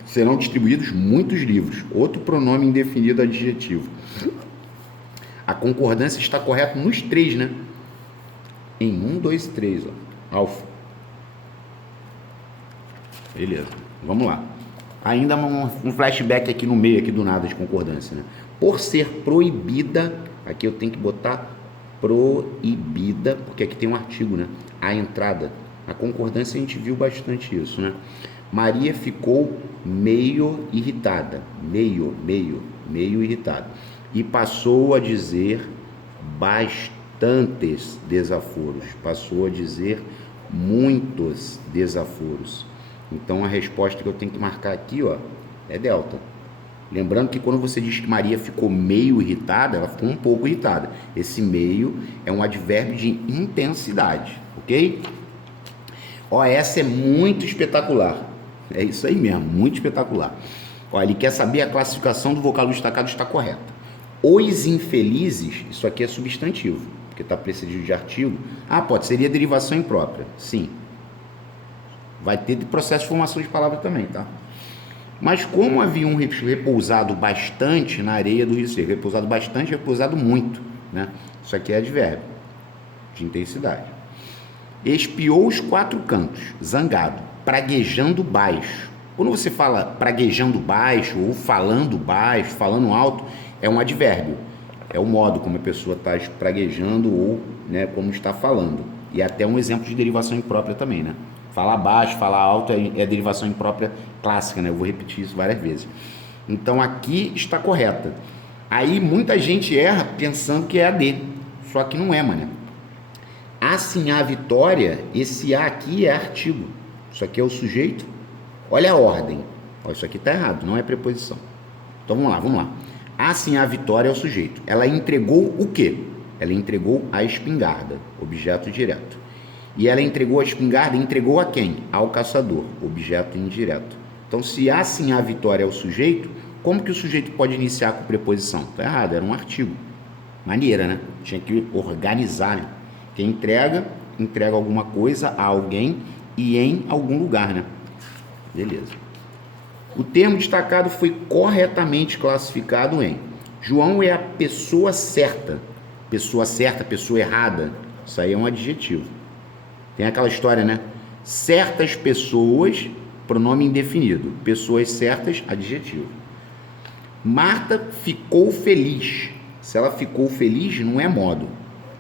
serão distribuídos muitos livros. Outro pronome indefinido adjetivo. A concordância está correta nos três, né? Em 1, 2 e 3, ó. Alfa. Beleza, vamos lá. Ainda um flashback aqui no meio, aqui do nada, de concordância, né? Por ser proibida, aqui eu tenho que botar proibida, porque aqui tem um artigo, né? A entrada. A concordância a gente viu bastante isso, né? Maria ficou meio irritada. Meio irritada. E passou a dizer bastantes desaforos. Passou a dizer muitos desaforos. Então a resposta que eu tenho que marcar aqui, ó, é delta. Lembrando que quando você diz que Maria ficou meio irritada, ela ficou um pouco irritada. Esse meio é um advérbio de intensidade, ok? Ó, essa é muito espetacular. É isso aí mesmo, muito espetacular. Ó, ele quer saber a classificação do vocal destacado está correta. Os infelizes, isso aqui é substantivo, porque está precedido de artigo. Ah, seria derivação imprópria. Sim. Vai ter processo de formação de palavra também, tá? Mas como haviam repousado bastante na areia do rio seco, repousado bastante, repousado muito, né? Isso aqui é advérbio de intensidade. Espiou os quatro cantos, zangado, praguejando baixo. Quando você fala praguejando baixo ou falando baixo, falando alto, é um advérbio. É o modo como a pessoa está praguejando ou, né, como está falando. E até um exemplo de derivação imprópria também, né? Falar baixo, falar alto é derivação imprópria clássica, né? Eu vou repetir isso várias vezes. Então aqui está correta. Aí muita gente erra pensando que é a D. Só que não é, mano. Assim a vitória, esse A aqui é artigo. Isso aqui é o sujeito. Olha a ordem. Ó, isso aqui está errado, não é preposição. Então vamos lá. Assim a vitória é o sujeito. Ela entregou o quê? Ela entregou a espingarda, objeto direto. E ela entregou a espingarda, entregou a quem? Ao caçador, objeto indireto. Então, se assim a vitória é o sujeito, como que o sujeito pode iniciar com preposição? Tá errado, era um artigo. Maneira, né? Tinha que organizar, né? Quem entrega alguma coisa a alguém e em algum lugar, né? Beleza. O termo destacado foi corretamente classificado em João é a pessoa certa. Pessoa certa, pessoa errada. Isso aí é um adjetivo. Tem aquela história, né? Certas pessoas, pronome indefinido. Pessoas certas, adjetivo. Marta ficou feliz. Se ela ficou feliz, não é modo.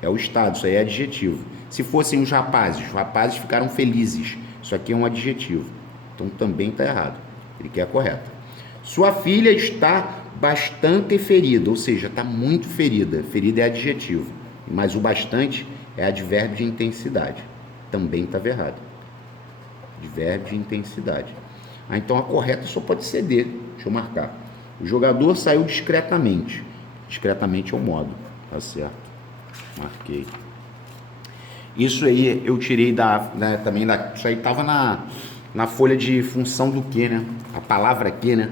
É o estado, isso aí é adjetivo. Se fossem os rapazes ficaram felizes. Isso aqui é um adjetivo. Então também está errado. Ele quer a correta. Sua filha está bastante ferida, ou seja, está muito ferida. Ferida é adjetivo. Mas o bastante é advérbio de intensidade. Também estava errado. Advérbio de intensidade. Então a correta só pode ser D. Deixa eu marcar. O jogador saiu discretamente. Discretamente é o modo. Tá certo. Marquei. Isso aí eu tirei também da. Isso aí estava na folha de função do que, né? A palavra que, né?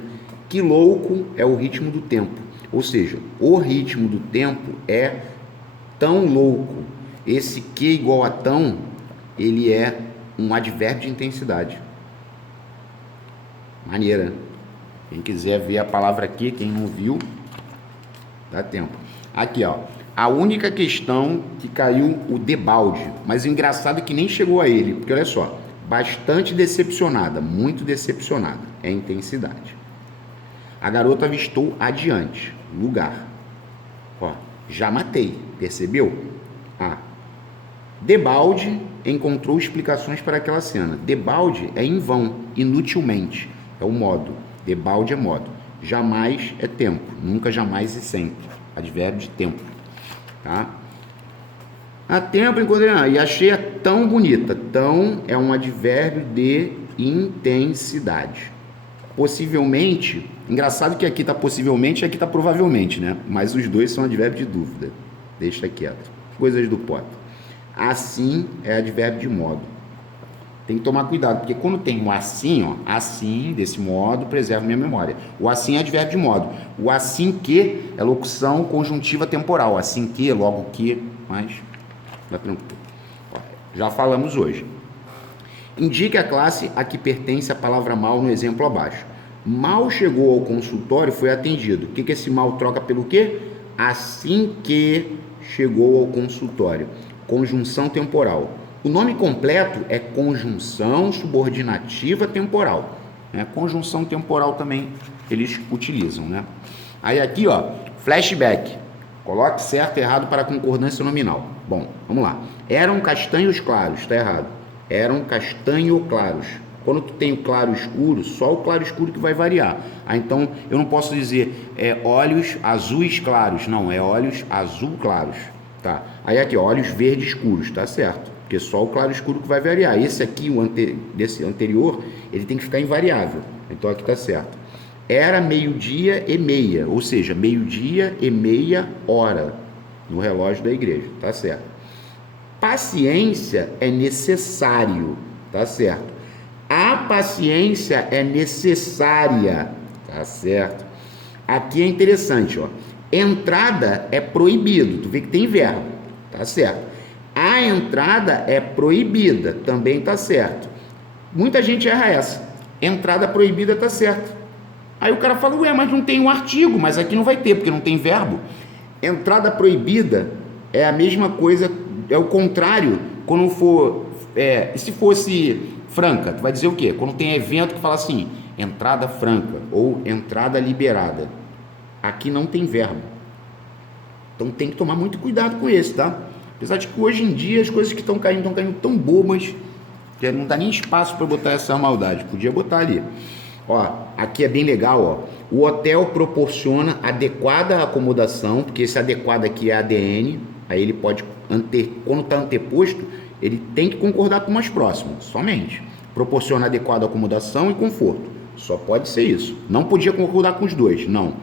Que louco é o ritmo do tempo. Ou seja, o ritmo do tempo é tão louco. Esse que igual a tão, ele é um advérbio de intensidade. Maneira. Quem quiser ver a palavra aqui, quem não viu, dá tempo. Aqui, ó. A única questão que caiu o debalde, mas o engraçado é que nem chegou a ele, porque olha só, bastante decepcionada, muito decepcionada, é intensidade. A garota avistou adiante, lugar. Ó, já matei, percebeu? Ah. Debalde encontrou explicações para aquela cena. Debalde é em vão, inutilmente, é o modo. Debalde é modo. Jamais é tempo, nunca, jamais e sempre. Advérbio de tempo. Tá? A tempo encontrei, e achei-a tão bonita. Tão é um advérbio de intensidade. Possivelmente, engraçado que aqui está possivelmente e aqui está provavelmente, né? Mas os dois são advérbio de dúvida. Deixa quieto. Coisas do Potter. Assim é advérbio de modo. Tem que tomar cuidado, porque quando tem o assim, ó, assim, desse modo, preserva minha memória. O assim é advérbio de modo. O assim que é locução conjuntiva temporal. Assim que, logo que, mas tá tranquilo. Já falamos hoje. Indique a classe a que pertence a palavra mal no exemplo abaixo. Mal chegou ao consultório, foi atendido. O que esse mal troca pelo quê? Assim que chegou ao consultório. Conjunção temporal. O nome completo é conjunção subordinativa temporal. Conjunção temporal também eles utilizam, né? Aí aqui, ó, flashback. Coloque certo e errado para concordância nominal. Bom, vamos lá. Eram castanhos claros, está errado. Eram castanho claros. Quando tu tem o claro escuro, só o claro escuro que vai variar. Então, eu não posso dizer olhos azuis claros. Não, é olhos azul claros. Tá? Aí aqui, ó, olhos verdes escuros, tá certo? Porque só o claro escuro que vai variar. Esse aqui, desse anterior, ele tem que ficar invariável. Então aqui tá certo. Era meio-dia e meia, ou seja, meio-dia e meia hora no relógio da igreja, tá certo? Paciência é necessário, tá certo? A paciência é necessária, tá certo? Aqui é interessante, ó. Entrada é proibido, tu vê que tem verbo, tá certo? A entrada é proibida, também tá certo. Muita gente erra essa. Entrada proibida tá certo. Aí o cara fala, ué, mas não tem um artigo, mas aqui não vai ter, porque não tem verbo. Entrada proibida é a mesma coisa, é o contrário, quando for, se fosse franca, tu vai dizer o quê? Quando tem evento que fala assim, entrada franca, ou entrada liberada. Aqui não tem verbo. Então tem que tomar muito cuidado com esse, tá? Apesar de que hoje em dia as coisas que estão caindo tão bobas que não dá nem espaço para botar essa maldade. Podia botar ali. Ó, aqui é bem legal, ó. O hotel proporciona adequada acomodação, porque esse adequado aqui é ADN, aí ele pode, quando está anteposto, ele tem que concordar com o mais próximo, somente. Proporciona adequada acomodação e conforto. Só pode ser isso. Não podia concordar com os dois, não.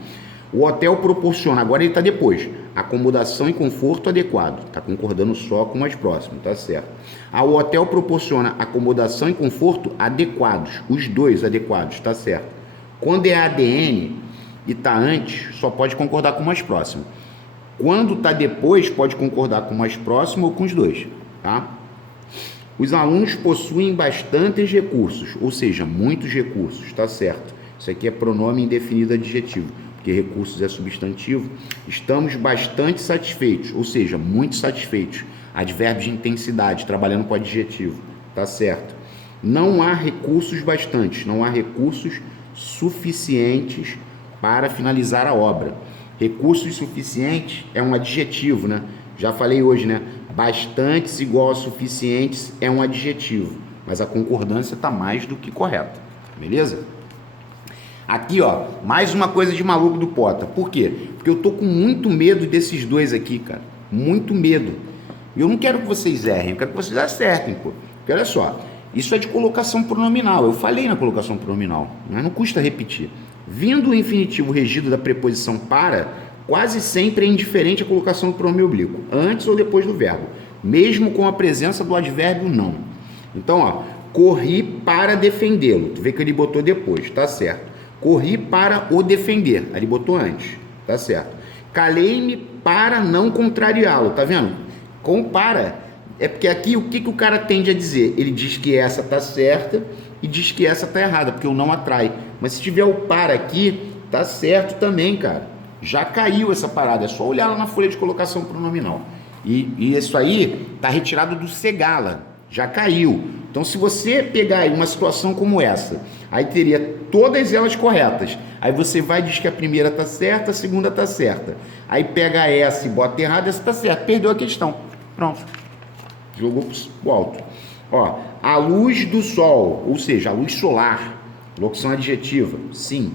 O hotel proporciona, agora ele está depois, acomodação e conforto adequado. Está concordando só com o mais próximo, tá certo. O hotel proporciona acomodação e conforto adequados, os dois adequados, tá certo. Quando é ADN e está antes, só pode concordar com o mais próximo. Quando está depois, pode concordar com o mais próximo ou com os dois, tá? Os alunos possuem bastantes recursos, ou seja, muitos recursos, tá certo. Isso aqui é pronome indefinido adjetivo. porque recursos é substantivo. Estamos bastante satisfeitos, ou seja, muito satisfeitos. Advérbio de intensidade, trabalhando com adjetivo. Tá certo. Não há recursos bastantes, não há recursos suficientes para finalizar a obra. Recursos suficientes é um adjetivo, né? Já falei hoje, né? Bastantes igual a suficientes é um adjetivo, mas a concordância está mais do que correta, beleza? Aqui, ó, mais uma coisa de maluco do Pota. Por quê? Porque eu tô com muito medo desses dois aqui, cara. Muito medo. E eu não quero que vocês errem, eu quero que vocês acertem, pô. Porque olha só, isso é de colocação pronominal. Eu falei na colocação pronominal, mas não custa repetir. Vindo o infinitivo regido da preposição para, quase sempre é indiferente a colocação do pronome oblíquo, antes ou depois do verbo, mesmo com a presença do advérbio não. Então, ó, corri para defendê-lo. Tu vê que ele botou depois, tá certo. Corri para o defender, ele botou antes, tá certo. Calei-me para não contrariá-lo, tá vendo? Com para, é porque aqui o que o cara tende a dizer? Ele diz que essa tá certa e diz que essa tá errada, porque o não atrai. Mas se tiver o para aqui, tá certo também, cara. Já caiu essa parada, é só olhar lá na folha de colocação pronominal. E isso aí tá retirado do Segala, já caiu. Então, se você pegar aí uma situação como essa, aí teria todas elas corretas. Aí você vai e diz que a primeira tá certa, a segunda tá certa. Aí pega essa e bota errada, essa tá certa. Perdeu a questão. Pronto. Jogou pro alto. Ó, a luz do sol, ou seja, a luz solar. Locução adjetiva. Sim.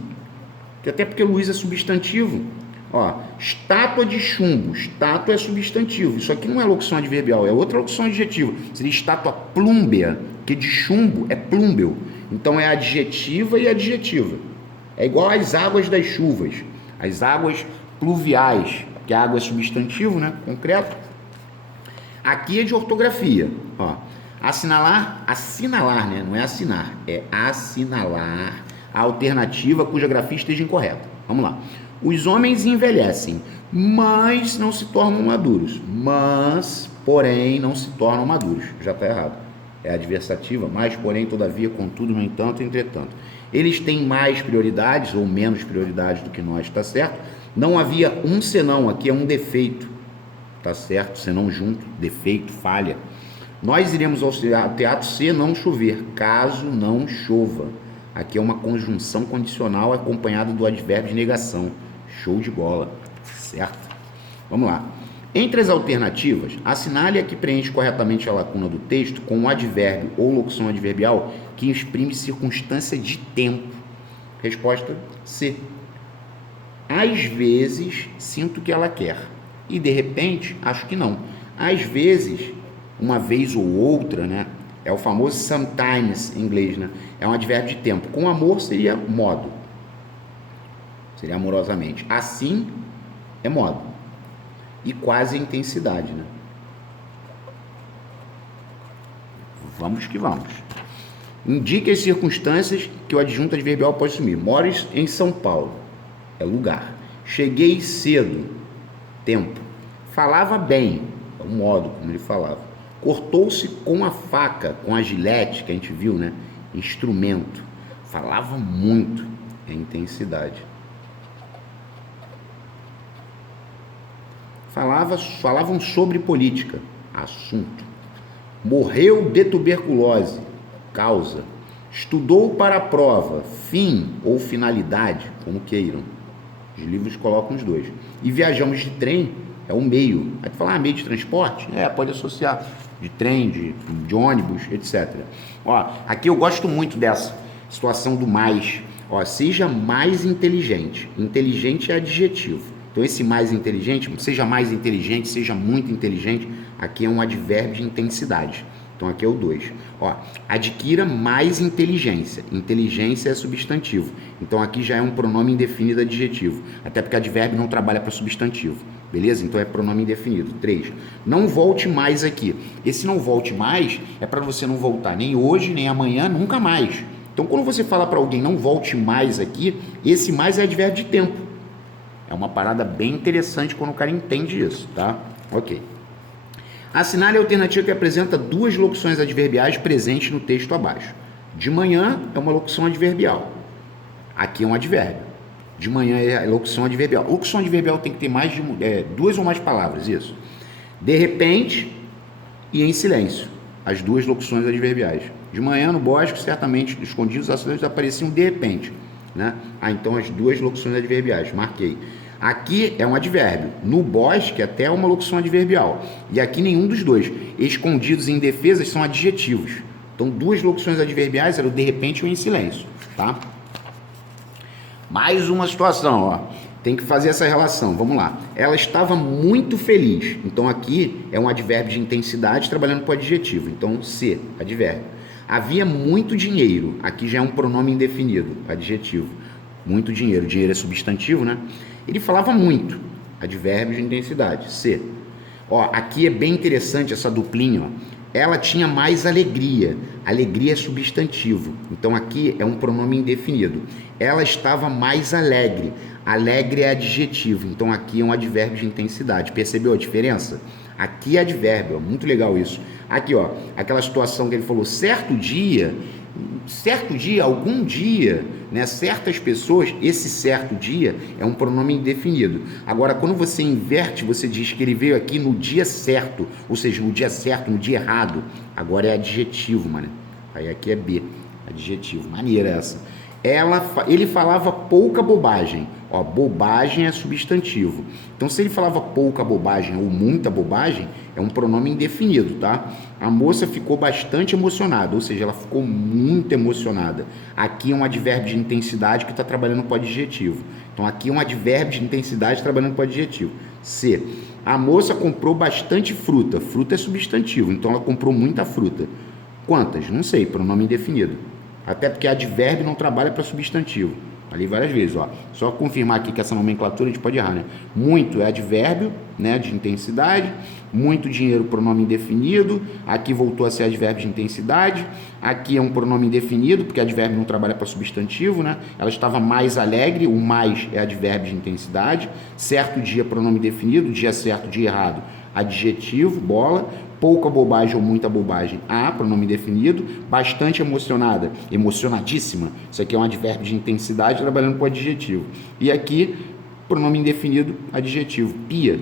Até porque luz é substantivo. Ó, estátua de chumbo. Estátua é substantivo. Isso aqui não é locução adverbial, é outra locução adjetiva. Seria estátua plúmbea, que de chumbo é plúmbeo. Então é adjetiva e adjetiva. É igual às águas das chuvas, as águas pluviais, que a água é substantivo, né? Concreto. Aqui é de ortografia. Ó, assinalar, né? Não é assinar, é assinalar a alternativa cuja grafia esteja incorreta. Vamos lá. Os homens envelhecem, mas não se tornam maduros. Mas, porém, não se tornam maduros. Já está errado. É adversativa, mas, porém, todavia, contudo, no entanto, entretanto. Eles têm mais prioridades ou menos prioridades do que nós, está certo? Não havia um senão, aqui é um defeito, tá certo? Senão junto, defeito, falha. Nós iremos ao teatro se não chover, caso não chova. Aqui é uma conjunção condicional acompanhada do advérbio de negação. Show de bola, certo? Vamos lá. Entre as alternativas, assinale a que preenche corretamente a lacuna do texto com um advérbio ou locução adverbial que exprime circunstância de tempo. Resposta C. Às vezes, sinto que ela quer. E, de repente, acho que não. Às vezes, uma vez ou outra, né? É o famoso sometimes em inglês, né? É um advérbio de tempo. Com amor seria modo. Seria amorosamente. Assim é modo. E quase intensidade, né? Vamos que vamos. Indique as circunstâncias que o adjunto adverbial pode assumir. Moro em São Paulo. É lugar. Cheguei cedo. Tempo. Falava bem. É o modo como ele falava. Cortou-se com a faca, com a gilete, que a gente viu, né? Instrumento. Falava muito. É intensidade. Falavam sobre política. Assunto. Morreu de tuberculose. Causa. Estudou para a prova. Fim ou finalidade, como queiram. Os livros colocam os dois. E viajamos de trem. É o meio. Aí tu fala, meio de transporte? Pode associar. De trem, de ônibus, etc. Ó, aqui eu gosto muito dessa situação do mais. Ó, seja mais inteligente. Inteligente é adjetivo. Então, esse mais inteligente, seja mais inteligente, seja muito inteligente, aqui é um advérbio de intensidade. Então, aqui é o 2. Ó, adquira mais inteligência. Inteligência é substantivo. Então, aqui já é um pronome indefinido adjetivo. Até porque advérbio não trabalha para substantivo. Beleza? Então, é pronome indefinido. 3. Não volte mais aqui. Esse não volte mais é para você não voltar nem hoje, nem amanhã, nunca mais. Então, quando você fala para alguém não volte mais aqui, esse mais é advérbio de tempo. É uma parada bem interessante quando o cara entende isso, tá? Ok. Assinale a alternativa que apresenta duas locuções adverbiais presentes no texto abaixo. De manhã é uma locução adverbial. Aqui é um advérbio. De manhã é locução adverbial. Locução adverbial tem que ter mais de 2 ou mais palavras, isso. De repente e em silêncio. As 2 locuções adverbiais. De manhã no bosque, certamente, escondidos açudes apareciam de repente, né? Então as 2 locuções adverbiais, marquei. Aqui é um advérbio. No bosque até é uma locução adverbial. E aqui nenhum dos 2. Escondidos e indefesas são adjetivos. Então 2 locuções adverbiais eram de repente ou em silêncio, tá? Mais uma situação, ó. Tem que fazer essa relação, vamos lá. Ela estava muito feliz. Então aqui é um advérbio de intensidade trabalhando com adjetivo. Então se, advérbio. Havia muito dinheiro. Aqui já é um pronome indefinido, adjetivo. Muito dinheiro. Dinheiro é substantivo, né? Ele falava muito. Advérbio de intensidade, se. Ó, aqui é bem interessante essa duplinha, ó. Ela tinha mais alegria. Alegria é substantivo. Então aqui é um pronome indefinido. Ela estava mais alegre. Alegre é adjetivo. Então aqui é um advérbio de intensidade. Percebeu a diferença? Aqui é advérbio. Ó, muito legal isso. Aqui, ó, aquela situação que ele falou, certo dia, algum dia, né, certas pessoas, esse certo dia é um pronome indefinido. Agora, quando você inverte, você diz que ele veio aqui no dia certo, ou seja, no dia certo, no dia errado. Agora é adjetivo, mano. Aí aqui é B, adjetivo. Maneira essa. Ele falava pouca bobagem. Ó, bobagem é substantivo. Então, se ele falava pouca bobagem ou muita bobagem, é um pronome indefinido, tá? A moça ficou bastante emocionada, ou seja, ela ficou muito emocionada. Aqui é um advérbio de intensidade que está trabalhando com adjetivo. Então, aqui é um advérbio de intensidade trabalhando com adjetivo. C. A moça comprou bastante fruta. Fruta é substantivo, então ela comprou muita fruta. Quantas? Não sei, pronome indefinido. Até porque advérbio não trabalha para substantivo. Ali várias vezes, ó. Só confirmar aqui que essa nomenclatura a gente pode errar, né? Muito é advérbio, né, de intensidade. Muito dinheiro, pronome indefinido. Aqui voltou a ser advérbio de intensidade. Aqui é um pronome indefinido, porque advérbio não trabalha para substantivo, né? Ela estava mais alegre, o mais é advérbio de intensidade. Certo dia, pronome definido. Dia certo, dia errado, adjetivo, bola. Pouca bobagem ou muita bobagem, A, pronome definido. Bastante emocionada, emocionadíssima. Isso aqui é um advérbio de intensidade trabalhando com adjetivo. E aqui, pronome indefinido, adjetivo. Pia,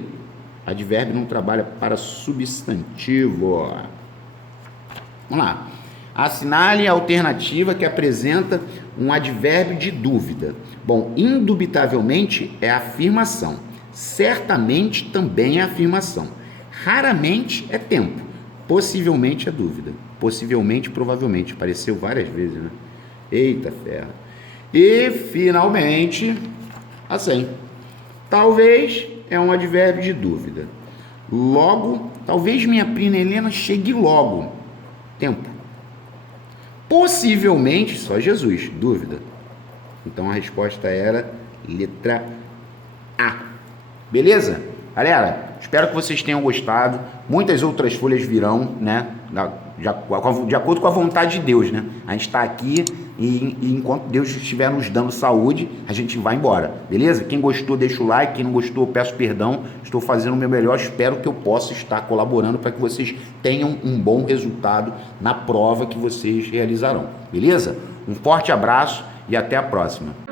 advérbio não trabalha para substantivo. Vamos lá. Assinale a alternativa que apresenta um advérbio de dúvida. Bom, indubitavelmente é afirmação. Certamente também é afirmação. Raramente é tempo, possivelmente é dúvida. Possivelmente, provavelmente, apareceu várias vezes, né? Eita ferro. E, finalmente, assim, talvez é um advérbio de dúvida. Logo, talvez minha prima Helena chegue logo. Tempo. Possivelmente, só Jesus, dúvida. Então, a resposta era letra A. Beleza? Galera, espero que vocês tenham gostado. Muitas outras folhas virão, né? De acordo com a vontade de Deus, né? A gente está aqui e enquanto Deus estiver nos dando saúde, a gente vai embora, beleza? Quem gostou, deixa o like. Quem não gostou, eu peço perdão. Estou fazendo o meu melhor. Espero que eu possa estar colaborando para que vocês tenham um bom resultado na prova que vocês realizarão, beleza? Um forte abraço e até a próxima.